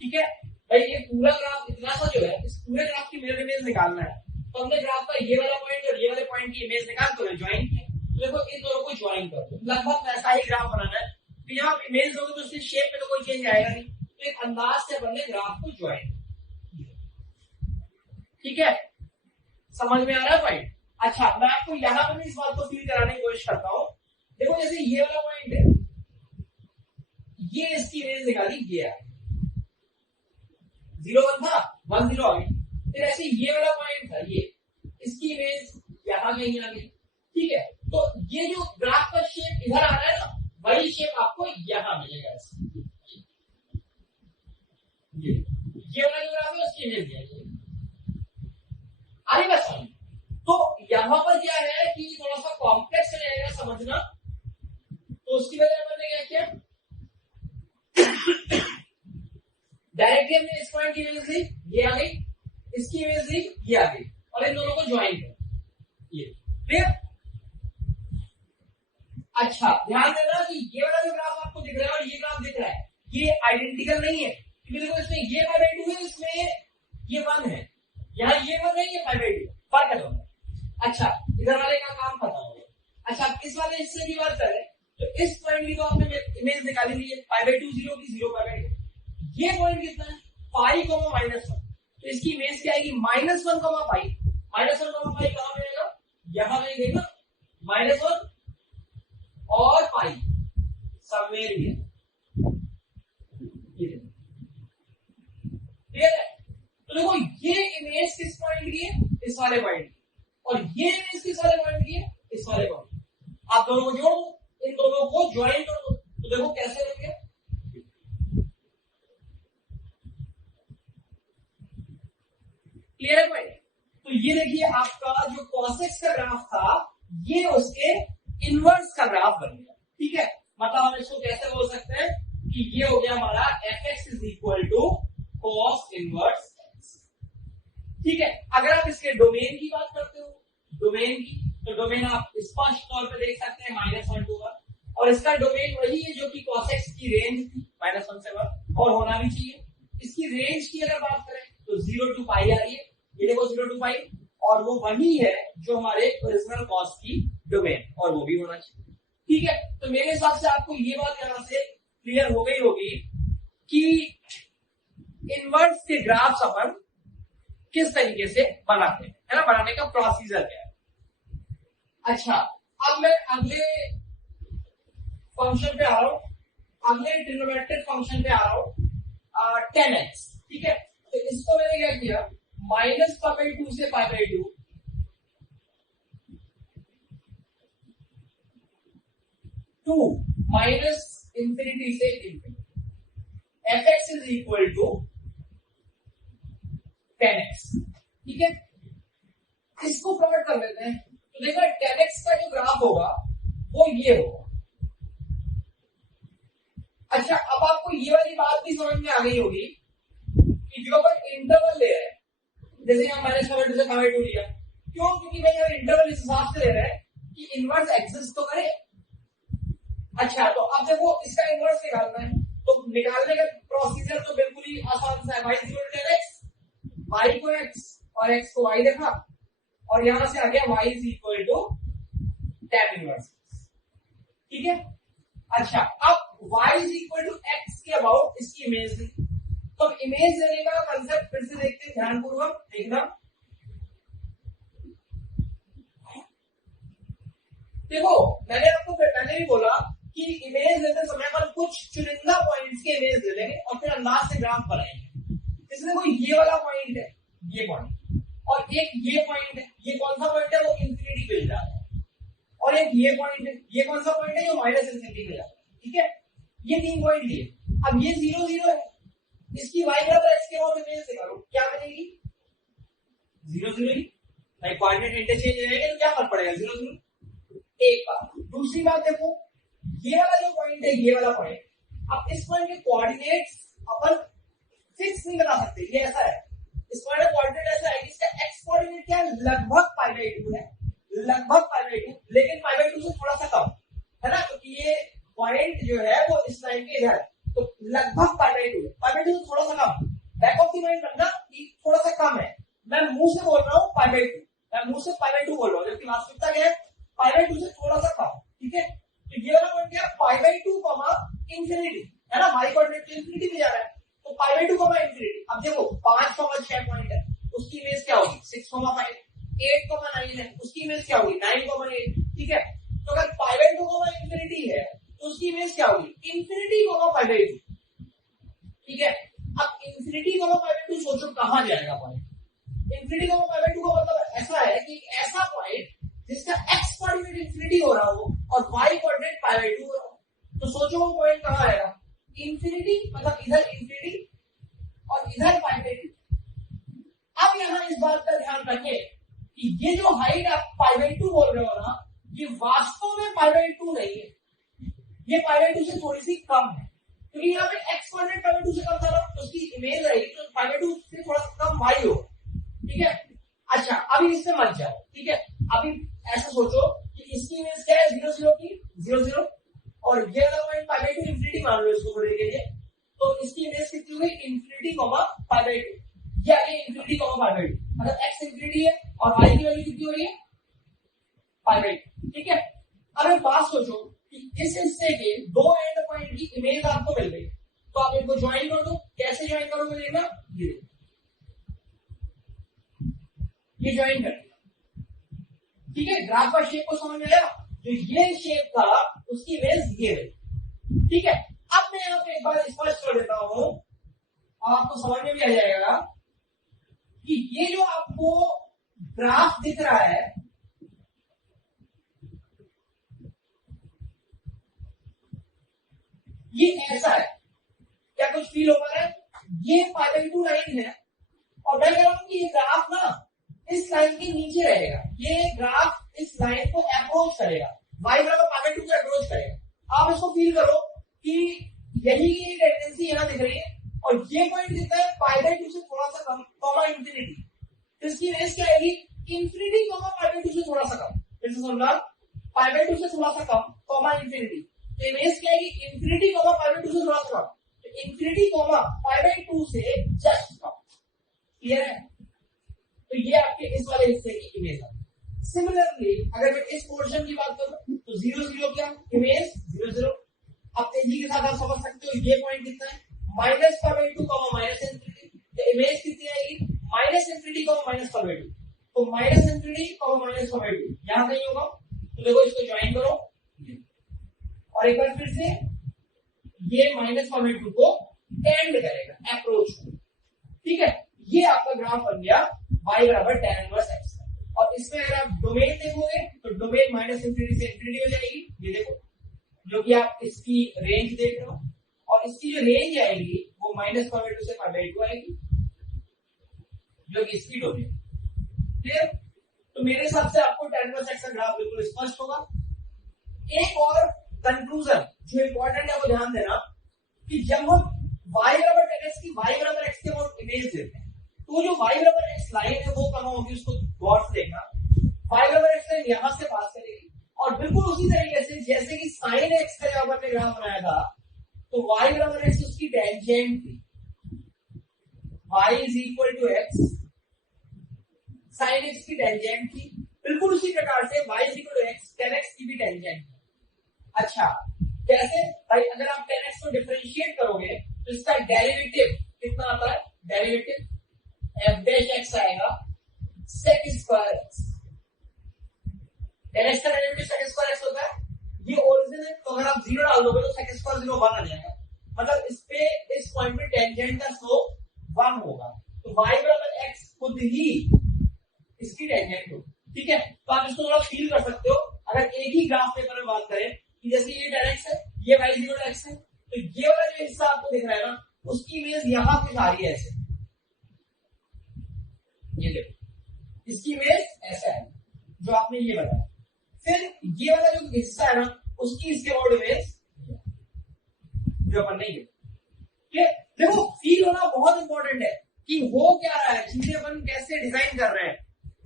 ठीक है भाई। ये पूरा ग्राफ इतना सा जो है, इस पूरे ग्राफ की मिरर इमेज निकालना है, तो हमने ग्राफ का ये वाला पॉइंट और ये वाले पॉइंट की इमेज निकाल कर ज्वाइन किया। तो देखो इन दोनों को ज्वाइन कर दो, लगभग वैसा ही ग्राफ बनाना है। तो यहाँ इमेज होगी तो उसकी शेप में तो कोई चेंज आएगा नहीं, तो एक अंदाज से अपने ग्राफ को ज्वाइन, ठीक है, समझ में आ रहा है पॉइंट। अच्छा, मैं आपको यहां पर भी इस बात को फील कराने की कोशिश करता हूं। देखो जैसे ये वाला पॉइंट है, ये इसकी इमेज निकाली, ये 0,1 था, 1,0 आ गई। फिर ऐसे ये वाला पॉइंट था, ये इसकी इमेज यहां कहीं आ गई, ठीक है। तो ये जो ग्राफ का शेप इधर आ रहा है ना, वही शेप आपको यहां मिलेगा। ये वाला जो ग्राफ है उसकी इमेज है, आगे बस। तो यहां पर क्या है कि थोड़ा सा कॉम्प्लेक्स रहेगा समझना, तो उसकी वजह हमने क्या किया, डायरेक्टली हमने इस पॉइंट की इमेज ली, ये आ गई, इसकी इमेज ली, ये आ गई, और इन दोनों को ज्वाइन कर, ये क्लियर। अच्छा, ध्यान देना कि ये वाला जो ग्राफ आपको दिख रहा है और ये ग्राफ दिख रहा है, ये आइडेंटिकल नहीं है, क्योंकि देखो इसमें ये π/2 है, इसमें ये 1 है, यहाँ ये 1 है, ये π/2, फर्क है दोनों। अच्छा, इधर वाले का काम खत्म हो गया। अच्छा, इस वाले हिस्से की बात करें तो इस पॉइंट की तो आपने इमेज निकाली ली है, π/2 0 की, 0π/2। ये पॉइंट कितना है π, -1, तो इसकी इमेज क्या आएगी -1, -1, कहां मिलेगा, यहां मिलेगा -1 और पाई समवेयर हियर, क्लियर है। तो देखो ये इमेज किस पॉइंट की है, इस वाले पॉइंट की, और ये इमेज किस वाले पॉइंट की है, इस वाले पॉइंट। आप दोनों को जोड़ दो, इन दोनों को ज्वाइन कर दो, तो देखो कैसे लेंगे, क्लियर है पॉइंट। तो ये देखिए आपका जो cos x का ग्राफ था, ये उसके इनवर्स का ग्राफ बन गया, ठीक है। मतलब हम इसको कैसे बोल सकते हैं कि ये हो गया हमारा fx is equal to cos inverse x, ठीक है। अगर आप इसके डोमेन की बात करते हो, डोमेन की, तो डोमेन आप स्पष्ट तौर पे देख सकते हैं -1 to 1, और इसका डोमेन वही है जो कि cos x की रेंज थी -1 से 1, और होना भी चाहिए। इसकी रेंज की अगर बात करें तो 0 to पाई आ रही है, ये देखो 0 to पाई, और वो वही है जो हमारे ओरिजिनल कॉस की डोमेन, और वो भी होना चाहिए, ठीक है। तो मेरे हिसाब से आपको ये बात यहां से क्लियर हो गई होगी कि इनवर्स के ग्राफ्स अपन किस तरीके से बनाते हैं, है ना, बनाने का प्रोसीजर क्या है। अच्छा, अब मैं अगले फंक्शन पे आ रहा हूं, अगले ट्रिग्नोमेट्रिक फंक्शन पे आ रहा हूं, 10x, ठीक है। तो इसको मैंने क्या किया, -π/2 से π/2, टू माइनस इंफिनिटी से infinity, fx is equal to 10x, ठीक है। इसको प्लॉट कर लेते हैं, तो देखो 10x का जो ग्राफ होगा वो ये होगा। अच्छा, अब आपको ये वाली बात भी समझ में आ गई होगी कि जो अपन इंटरवल ले रहे हैं, जैसे हम -π/2 से π/2 लिया, क्यों, क्योंकि भाई हम इंटरवल इस हिसाब से ले रहे हैं कि इनवर्स एग्जिस्ट तो करे। अच्छा, तो अब देखो इसका इनवर्स निकालना है, तो निकालने का प्रोसीजर तो बिल्कुल ही आसान सा है, y equal to x, y को x और x को y देखा, और यहां से आ गया y is equal to tan inverse, ठीक है। अच्छा, अब y is equal to x के अबाउट इसकी इमेज ली, तो इमेज लेने का कंसेप्ट फिर से देखते हैं ध्यानपूर्वक, देखना। देखो मैंने आपको पहले भी बोला कि इमेज लेते समय पर कुछ चुनिंदा पॉइंट्स के इमेज ले लेंगे और फिर अंदाज से ग्राफ बनाएंगे। इसमें कोई ये वाला पॉइंट है, ये पॉइंट, और एक ये पॉइंट है, ये कौन सा पॉइंट है, वो इंफिनिटी पे जा रहा है, और एक ये पॉइंट है, ये कौन सा पॉइंट है, जो -इंफिनिटी पे जा रहा है, ठीक है। ये 3 पॉइंट लिए, अब ये 0 0 है, इसकी y बराबर x के अबाउट इमेज निकालो, क्या बनेगी, 0 0 ही, भाई कोऑर्डिनेट इंटरचेंज हो जाएगा तो क्या फर्क पड़ेगा, 0 0। एक बात, दूसरी बात देखो, ये वाला जो पॉइंट है, ये वाला पॉइंट, अब इस पॉइंट के कोऑर्डिनेट्स अपन फिक्स नहीं बना सकते, ये ऐसा है, इस पॉइंट का कोऑर्डिनेट ऐसा है कि इसका x कोऑर्डिनेट क्या है, लगभग π/2 है, लगभग π/2, लेकिन π/2 से थोड़ा सा कम है ना, क्योंकि ये पॉइंट जो है वो इस लाइन के इधर, तो लगभग π/2 है, π/2 से थोड़ा सा कम, बैक ऑफ द माइंड रखना कि थोड़ा सा कम है, मैं मुंह से बोल रहा हूँ π/2, मैं मुंह से π/2 बोल रहा हूँ, जबकि वास्तविकता क्या है, π/2 से थोड़ा सा कम, ठीक है। तो ये वाला पॉइंट क्या है, π/2 इंफिनिटी, है ना, y कोऑर्डिनेट इंफिनिटी में जा रहा है, तो π/2 इंफिनिटी। अब देखो 5,6 पॉइंट है, उसकी इमेज क्या होगी, 6,5, 8,9 है, उसकी इमेज क्या होगी, 9,8, ठीक है। तो अगर π/2 इंफिनिटी है तो उसकी इमेज क्या होगी, इंफिनिटी π/2, ठीक है। अब इंफिनिटी π/2 सोचो कहां जाएगा पॉइंट, इंफिनिटी π/2 का मतलब ऐसा है कि ऐसा पॉइंट जिसका x कोऑर्डिनेट इंफिनिटी हो रहा हो और y कोऑर्डिनेट π/2 हो रहा हो, तो सोचो वो पॉइंट कहां आएगा, इंफिनिटी, मतलब इधर इंफिनिटी और इधर π/2। अब यहां इस बात का ध्यान रखें कि ये जो हाइट आप π/2 बोल रहे हो ना, ये वास्तव में π/2 नहीं है, ये π/2 से थोड़ी सी कम है, क्योंकि यहाँ पे x कोऑर्डिनेट π/2 से कम था ना, तो उसकी इमेज रहेगी तो π/2 से थोड़ा सा कम y हो, ठीक है। अच्छा, अभी इससे मत जाओ, ठीक है। अभी ऐसा सोचो कि इसकी इमेज क्या है, 0 0 की 0 0, और ये वाला पॉइंट π/2 इंफिनिटी मान लो इसको थोड़ी देर के लिए, तो इसकी इमेज कितनी हुई, इंफिनिटी π/2, ये आगे इंफिनिटी π/2, मतलब x इंफिनिटी है और y की वैल्यू कितनी हो रही है, π/2, ठीक है। अब एक बात सोचो कि इस हिस्से के दो एंड पॉइंट की इमेज आपको मिल गई, तो आप इनको ज्वाइन कर दो, कैसे ज्वाइन करोगे देखना, ये ज्वाइन कर, ठीक है। ग्राफ का शेप को समझ में आया, जो ये शेप था उसकी इमेज ये है, ठीक है। अब मैं यहाँ पे एक बार स्पष्ट कर देता हूं, आपको समझ में भी आ जाएगा कि ये जो आपको ग्राफ दिख रहा है, ये ऐसा है, क्या कुछ फील हो पा रहा है? ये π/2 लाइन है और मैं कह रहा हूं कि ये ग्राफ ना इस लाइन के नीचे रहेगा, ये ग्राफ इस लाइन को अप्रोच करेगा, y बराबर π/2 को अप्रोच करेगा। आप इसको फील करो कि यही की टेंडेंसी यहां दिख रही है और ये पॉइंट दिखता है π/2 से थोड़ा सा कम, कॉमा इंफिनिटी, तो इसकी रेंज क्या आएगी? इंफिनिटी कॉमा π/2 से थोड़ा सा कम। फिर से समझा, π/2 से थोड़ा सा कम, कॉमा इंफिनिटी, तो रेंज क्या आएगी? इंफिनिटी कॉमा π/2 से थोड़ा सा कम, तो इंफिनिटी कॉमा π/2 से जस्ट कम। क्लियर है? तो ये आपके इस वाले हिस्से की इमेज है। सिमिलरली अगर मैं इस पोर्शन की बात करूं तो 0 0 क्या इमेज 0 0। अब तेजी के साथ आप समझ सकते हो ये पॉइंट कितना है? -π/2 माइनस इंफिनिटी, तो इमेज कितनी आएगी? -इंफिनिटी माइनस π/2, तो -इंफिनिटी माइनस π/2 यहां कहीं होगा। तो देखो इसको ज्वाइन करो और एक बार फिर से ये -π/2 को एंड करेगा, अप्रोच। ठीक है, ये आपका ग्राफ बन गया y बराबर tan इनवर्स x। और इसमें अगर आप डोमेन देखोगे तो डोमेन -इंफिनिटी से इंफिनिटी हो जाएगी, ये देखो, जो कि आप इसकी रेंज देख रहे हो, और इसकी जो रेंज आएगी वो -π/2 से π/2 आएगी, जो कि इसकी डोमेन। क्लियर? तो मेरे हिसाब से आपको tan इनवर्स x का ग्राफ बिल्कुल स्पष्ट होगा। एक और कंक्लूजन जो इंपॉर्टेंट है वो ध्यान देना कि जब हम y बराबर tan x की y बराबर x के बहुत इमेज देते हैं तो जो y बराबर x लाइन है वो कहां होगी, उसको गौर से देखना। y बराबर x लाइन यहां से पास करेगी और बिल्कुल उसी तरीके से जैसे कि sin x का जब हमने ग्राफ बनाया था तो y बराबर x उसकी टेंजेंट थी, y is equal to x, sin x की टेंजेंट थी, बिल्कुल उसी प्रकार से y is equal to x, tan x की भी टेंजेंट थी। अच्छा, कैसे भाई? अगर आप tan x को डिफरेंशिएट करोगे तो इसका डेरिवेटिव कितना आता है? डेरिवेटिव f dash x आएगा sec square x। tan x का डेरिवेटिव sec स्क्वायर x होता है, ये ओरिजिन है, तो अगर आप 0 डाल दोगे तो sec स्क्वायर 0 1 आ जाएगा, मतलब इस पे इस पॉइंट पे टेंजेंट का स्लोप 1 होगा, तो y बराबर x खुद ही इसकी टेंजेंट होगी। ठीक है, तो आप इसको थोड़ा फील कर सकते हो। अगर एक ही ग्राफ पेपर में बात करें कि जैसे ये tan x है, ये y इक्वल टू x है, तो ये वाला जो हिस्सा आपको दिख रहा है ना, उसकी इमेज यहां पे आ रही है ऐसे, ये देखो, इसकी इमेज ऐसा है जो आपने ये बताया। फिर ये वाला जो हिस्सा है ना, उसकी इसके बाद इमेज जो अपन नहीं देखते। देखो, फील होना बहुत इंपॉर्टेंट है कि हो क्या रहा है, चीजें अपन कैसे डिजाइन कर रहे हैं।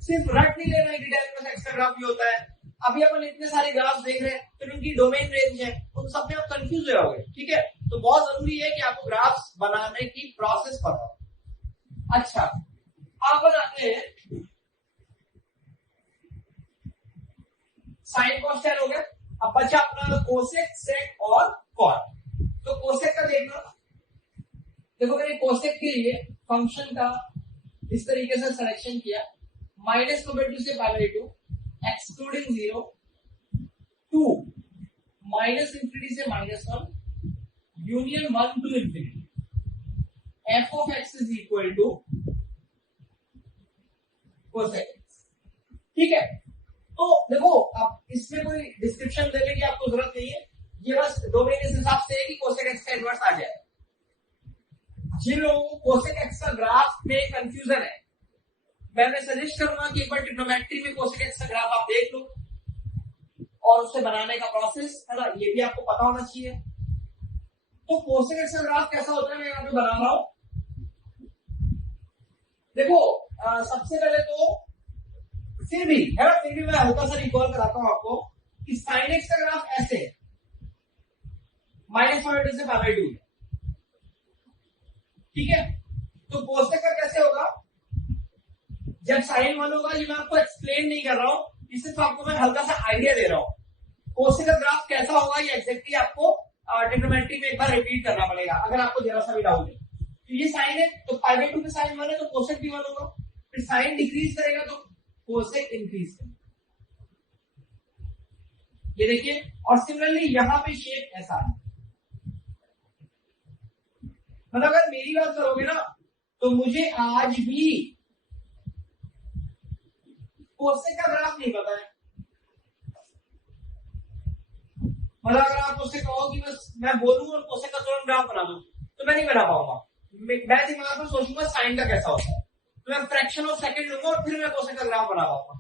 सिर्फ रट नहीं लेना कि tan इनवर्स x का ग्राफ भी होता है। अभी अपन इतने सारे ग्राफ देख रहे हैं, फिर उनकी डोमेन रेंज है, उन सब में आप कंफ्यूज हो जाओगे। ठीक है, तो बहुत जरूरी है कि आपको ग्राफ्स बनाने की प्रोसेस पता हो। अच्छा, आप बनाते हैं साइन कॉस tan हो गया, अब बचा अपना कोसेक, सेक और कॉट। तो कोसेक का देखना, देखो मैंने कोसेक के लिए फंक्शन का इस तरीके से सिलेक्शन किया, -π/2 से π/2, एक्सक्लूडिंग 0 टू -इंफिनिटी से -1, union 1 to infinity, f of x is equal to cosec x। ठीक है, तो देखो अब इसमें कोई डिस्क्रिप्शन देने की आपको जरूरत नहीं है, ये बस डोमेन इस हिसाब से है कि कोसेक x का इनवर्स आ जाए। जिन लोगों को कोसेक x का ग्राफ में कंफ्यूजन है, मैं सजेस्ट करूंगा कि एक बार ट्रिग्नोमेट्री में कोसेक x का ग्राफ आप देख लो और उसे बनाने का प्रोसेस है ना, ये भी आपको पता होना चाहिए। तो कोसेक x का ग्राफ कैसा होता है, मैं यहाँ पे बना रहा हूं। देखो सबसे पहले तो फिर भी है ना, फिर भी मैं हल्का सा रिकॉल कराता हूं आपको कि साइन x का ग्राफ ऐसे है, -π/2 से π/2। ठीक है, तो कोसेक का कैसे होगा? जब साइन 1 होगा, ये मैं आपको एक्सप्लेन नहीं कर रहा हूं, इससे तो आपको मैं हल्का सा आइडिया दे रहा हूं। कोसेक का ग्राफ कैसा होगा ये एग्जैक्टली आपको ट्रिग्नोमेट्री में एक बार रिपीट करना पड़ेगा अगर आपको जरा सा भी डाउट है। तो ये साइन है, तो π/2 पे साइन 1 है तो कोसेक भी 1 होगा, फिर साइन डिक्रीज करेगा तो कोसेक इंक्रीज करेगा, ये देखिए। और सिमिलरली यहां पे शेप ऐसा है, मतलब अगर मेरी बात करोगे ना तो मुझे आज भी कोसेक का ग्राफ नहीं पता है, मतलब अगर आप मुझसे कहो कि बस मैं बोलूं और कोसेक का तुरंत ग्राफ बना दूं तो मैं नहीं बना पाऊंगा। मैं दिमाग में सोचूंगा साइन का कैसा होता है, तो मैं फ्रैक्शन ऑफ सेकंड लूंगा और फिर मैं कोसेक का ग्राफ बना पाऊंगा।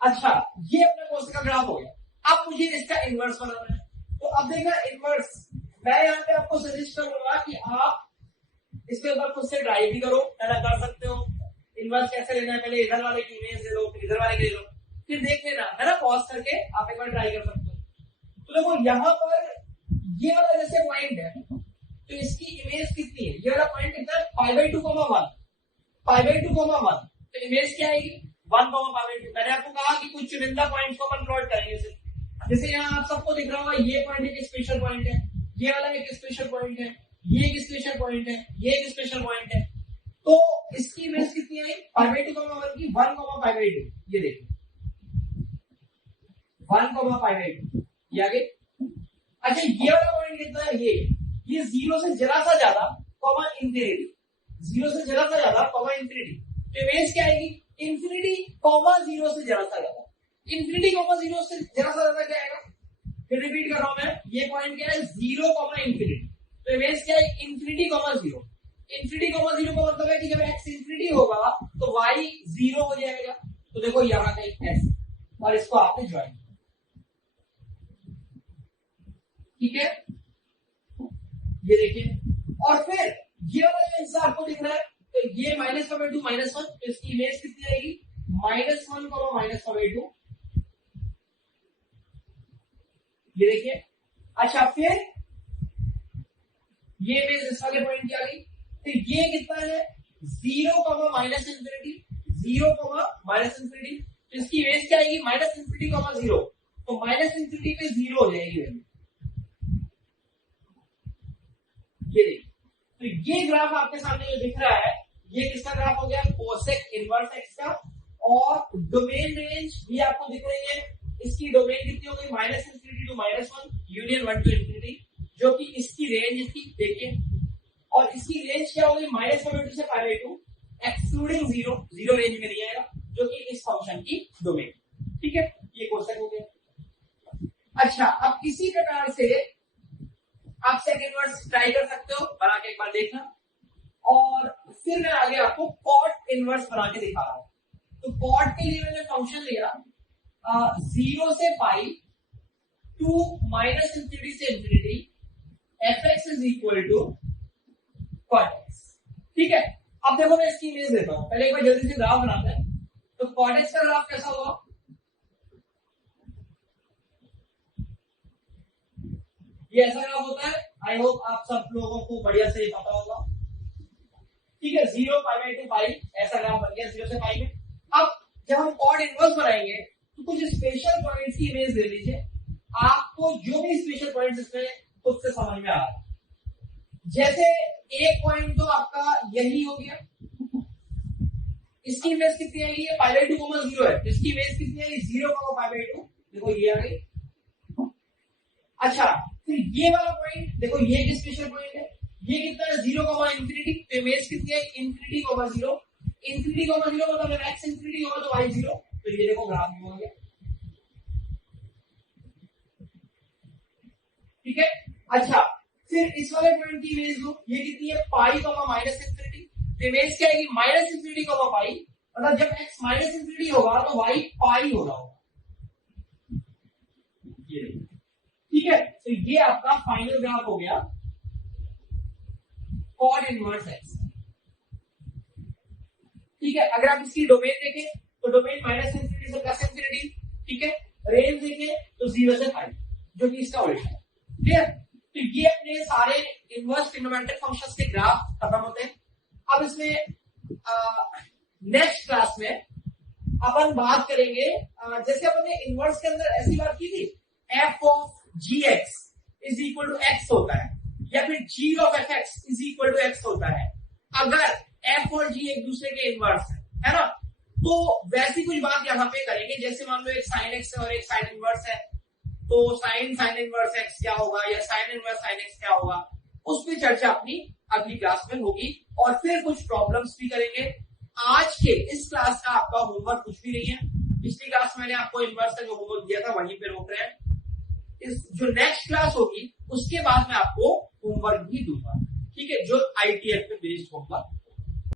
अच्छा, ये अपना कोसेक का ग्राफ हो गया। अब मुझे इसका इनवर्स बनाना है, तो अब देखना इनवर्स, मैं यहाँ पे आपको सजेस्ट करूंगा कि आप इसके ऊपर खुद से ट्राई भी करो, ऐसा कर सकते हो। इनवर्स कैसे लेना है, पहले इधर वाले की इमेज ले लो, फिर इधर वाले की ले लो, फिर देख लेना है ना, पॉज करके आप एक बार ट्राई कर सकते हो। तो देखो यहाँ पर ये वाला जैसे पॉइंट है तो इसकी इमेज कितनी है, ये वाला पॉइंट कितना है, π/2, 1, π/2, 1, तो इमेज क्या आएगी 1, π/2। मैंने आपको कहा कि कुछ चुनिंदा पॉइंट्स को अपन प्लॉट करेंगे सिर्फ, जैसे यहाँ आप सबको दिख रहा होगा ये पॉइंट एक स्पेशल पॉइंट है, ये वाला एक स्पेशल पॉइंट है, ये एक स्पेशल पॉइंट है, ये एक स्पेशल पॉइंट है, तो इसकी इमेज कितनी आई π/2, 1 की 1, π/2, ये देखिए 1, π/2 ये आगे। अच्छा, ये वाला पॉइंट कितना है, ये 0 से जरा सा ज्यादा कॉमा इंफिनिटी, 0 से जरा सा ज्यादा कॉमा इंफिनिटी, तो इमेज क्या आएगी इंफिनिटी कॉमा 0 से जरा सा ज्यादा, इंफिनिटी कॉमा 0 से जरा सा ज्यादा क्या आएगा, फिर रिपीट कर रहा हूं मैं, ये पॉइंट क्या है 0, इंफिनिटी, तो इमेज क्या है इंफिनिटी कॉमा 0, इंफिनिटी कॉमा 0 का मतलब है कि जब x इंफिनिटी होगा तो y 0 हो जाएगा, तो देखो यहां कहीं ऐसे, और इसको आपने ज्वाइन, ठीक है, ये देखिए। और फिर ये वाला जो हिस्सा आपको दिख रहा है, तो ये -π/2, -1, तो इसकी इमेज कितनी आएगी -1, -π/2, ये देखिए। अच्छा, फिर ये इमेज इस वाले पॉइंट की आ गई, तो ये कितना है 0, -इंफिनिटी, 0, -इंफिनिटी, तो इसकी इमेज क्या आएगी -इंफिनिटी, 0, तो -इंफिनिटी पे 0 हो जाएगी वैल्यू, ये देखिए। तो ये ग्राफ आपके सामने जो दिख रहा है ये किसका ग्राफ हो गया, कोसेक इनवर्स एक्स का, और डोमेन रेंज भी आपको दिख रही है, इसकी डोमेन कितनी हो गई -infinity to -1, union 1 to infinity, जो कि इसकी रेंज थी देखिए, और इसकी रेंज क्या हो गई -π/2 से π/2, एक्सक्लूडिंग 0 रेंज में नहीं आएगा, जो कि इस फंक्शन की डोमेन, ठीक है, ये कोसेक हो गया। अच्छा, अब इसी प्रकार से आप सेकंड इनवर्स ट्राई कर सकते हो, बना के एक बार देखना, और फिर मैं आगे आपको कॉट इनवर्स बना के दिखा रहा हूं। तो कॉट के लिए मैंने फंक्शन लिया 0 से पाई टू -इंफिनिटी से infinity, fx is equal to cot x, ठीक है। अब देखो मैं इसकी इमेज देता हूं, पहले एक बार जल्दी से ग्राफ बनाते हैं। तो कॉट एक्स का ग्राफ कैसा होगा, ये ऐसा ग्राफ होता है, आई होप आप सब लोगों को बढ़िया से पता होगा, ठीक है, 0, π/2 पाई, ऐसा ग्राफ बन गया 0 से पाई में। अब जब हम कॉट इनवर्स बनाएंगे तो कुछ स्पेशल पॉइंट्स की इमेज ले लीजिए, आपको जो भी स्पेशल पॉइंट्स इसमें खुद से समझ में आ रहा है, जैसे एक पॉइंट तो आपका यही हो गया, इसकी इमेज कितनी आएगी, ये π/2, 0 है, तो इसकी इमेज कितनी आएगी 0, π/2, देखो ये आ गई। अच्छा, फिर ये वाला पॉइंट देखो, ये एक स्पेशल पॉइंट है, ये कितना है 0, इंफिनिटी, तो इमेज कितनी है इंफिनिटी, 0, इंफिनिटी, 0 मतलब x इंफिनिटी होगा तो y 0, तो ये देखो ग्राफ में हो गया, ठीक है। अच्छा, फिर इस वाले पॉइंट की इमेज लो, ये कितनी है पाई, -इंफिनिटी, तो इमेज क्या आएगी -इंफिनिटी, पाई, मतलब जब x -इंफिनिटी होगा तो y पाई हो रहा होगा, ये ठीक है। तो ये आपका फाइनल ग्राफ हो गया कॉट इनवर्स एक्स, ठीक है। अगर आप इसकी डोमेन देखें तो डोमेन -इंफिनिटी से +इंफिनिटी, ठीक है, रेंज देखें तो 0 से 5, जो कि इसका ओरिजिन है, क्लियर। तो ये अपने सारे इनवर्स ट्रिग्नोमेट्रिक फंक्शंस के ग्राफ खत्म होते हैं। अब इसमें नेक्स्ट क्लास में अपन बात करेंगे, जैसे अपन ने इनवर्स के अंदर ऐसी बात की थी, f of gx is equal to x होता है, या फिर g of fx is equal to x होता है, अगर f और g एक दूसरे के इनवर्स है ना। तो वैसी कुछ बात यहाँ पे करेंगे, जैसे मान लो एक sin x है और एक sin इनवर्स है, तो sin इनवर्स x क्या होगा या sin इनवर्स sin x क्या होगा, उस पर चर्चा अपनी अगली क्लास में होगी, और फिर कुछ प्रॉब्लम्स भी करेंगे आज के इस क्लास का आपका होमवर्क कुछ भी नहीं है। पिछली क्लास में मैंने आपको इनवर्स का जो होमवर्क दिया था वहीं पे रोक रहे हैं। इस जो नेक्स्ट क्लास होगी उसके बाद मैं आपको होमवर्क भी दूंगा, ठीक है, जो ITF पे बेस्ड होगा।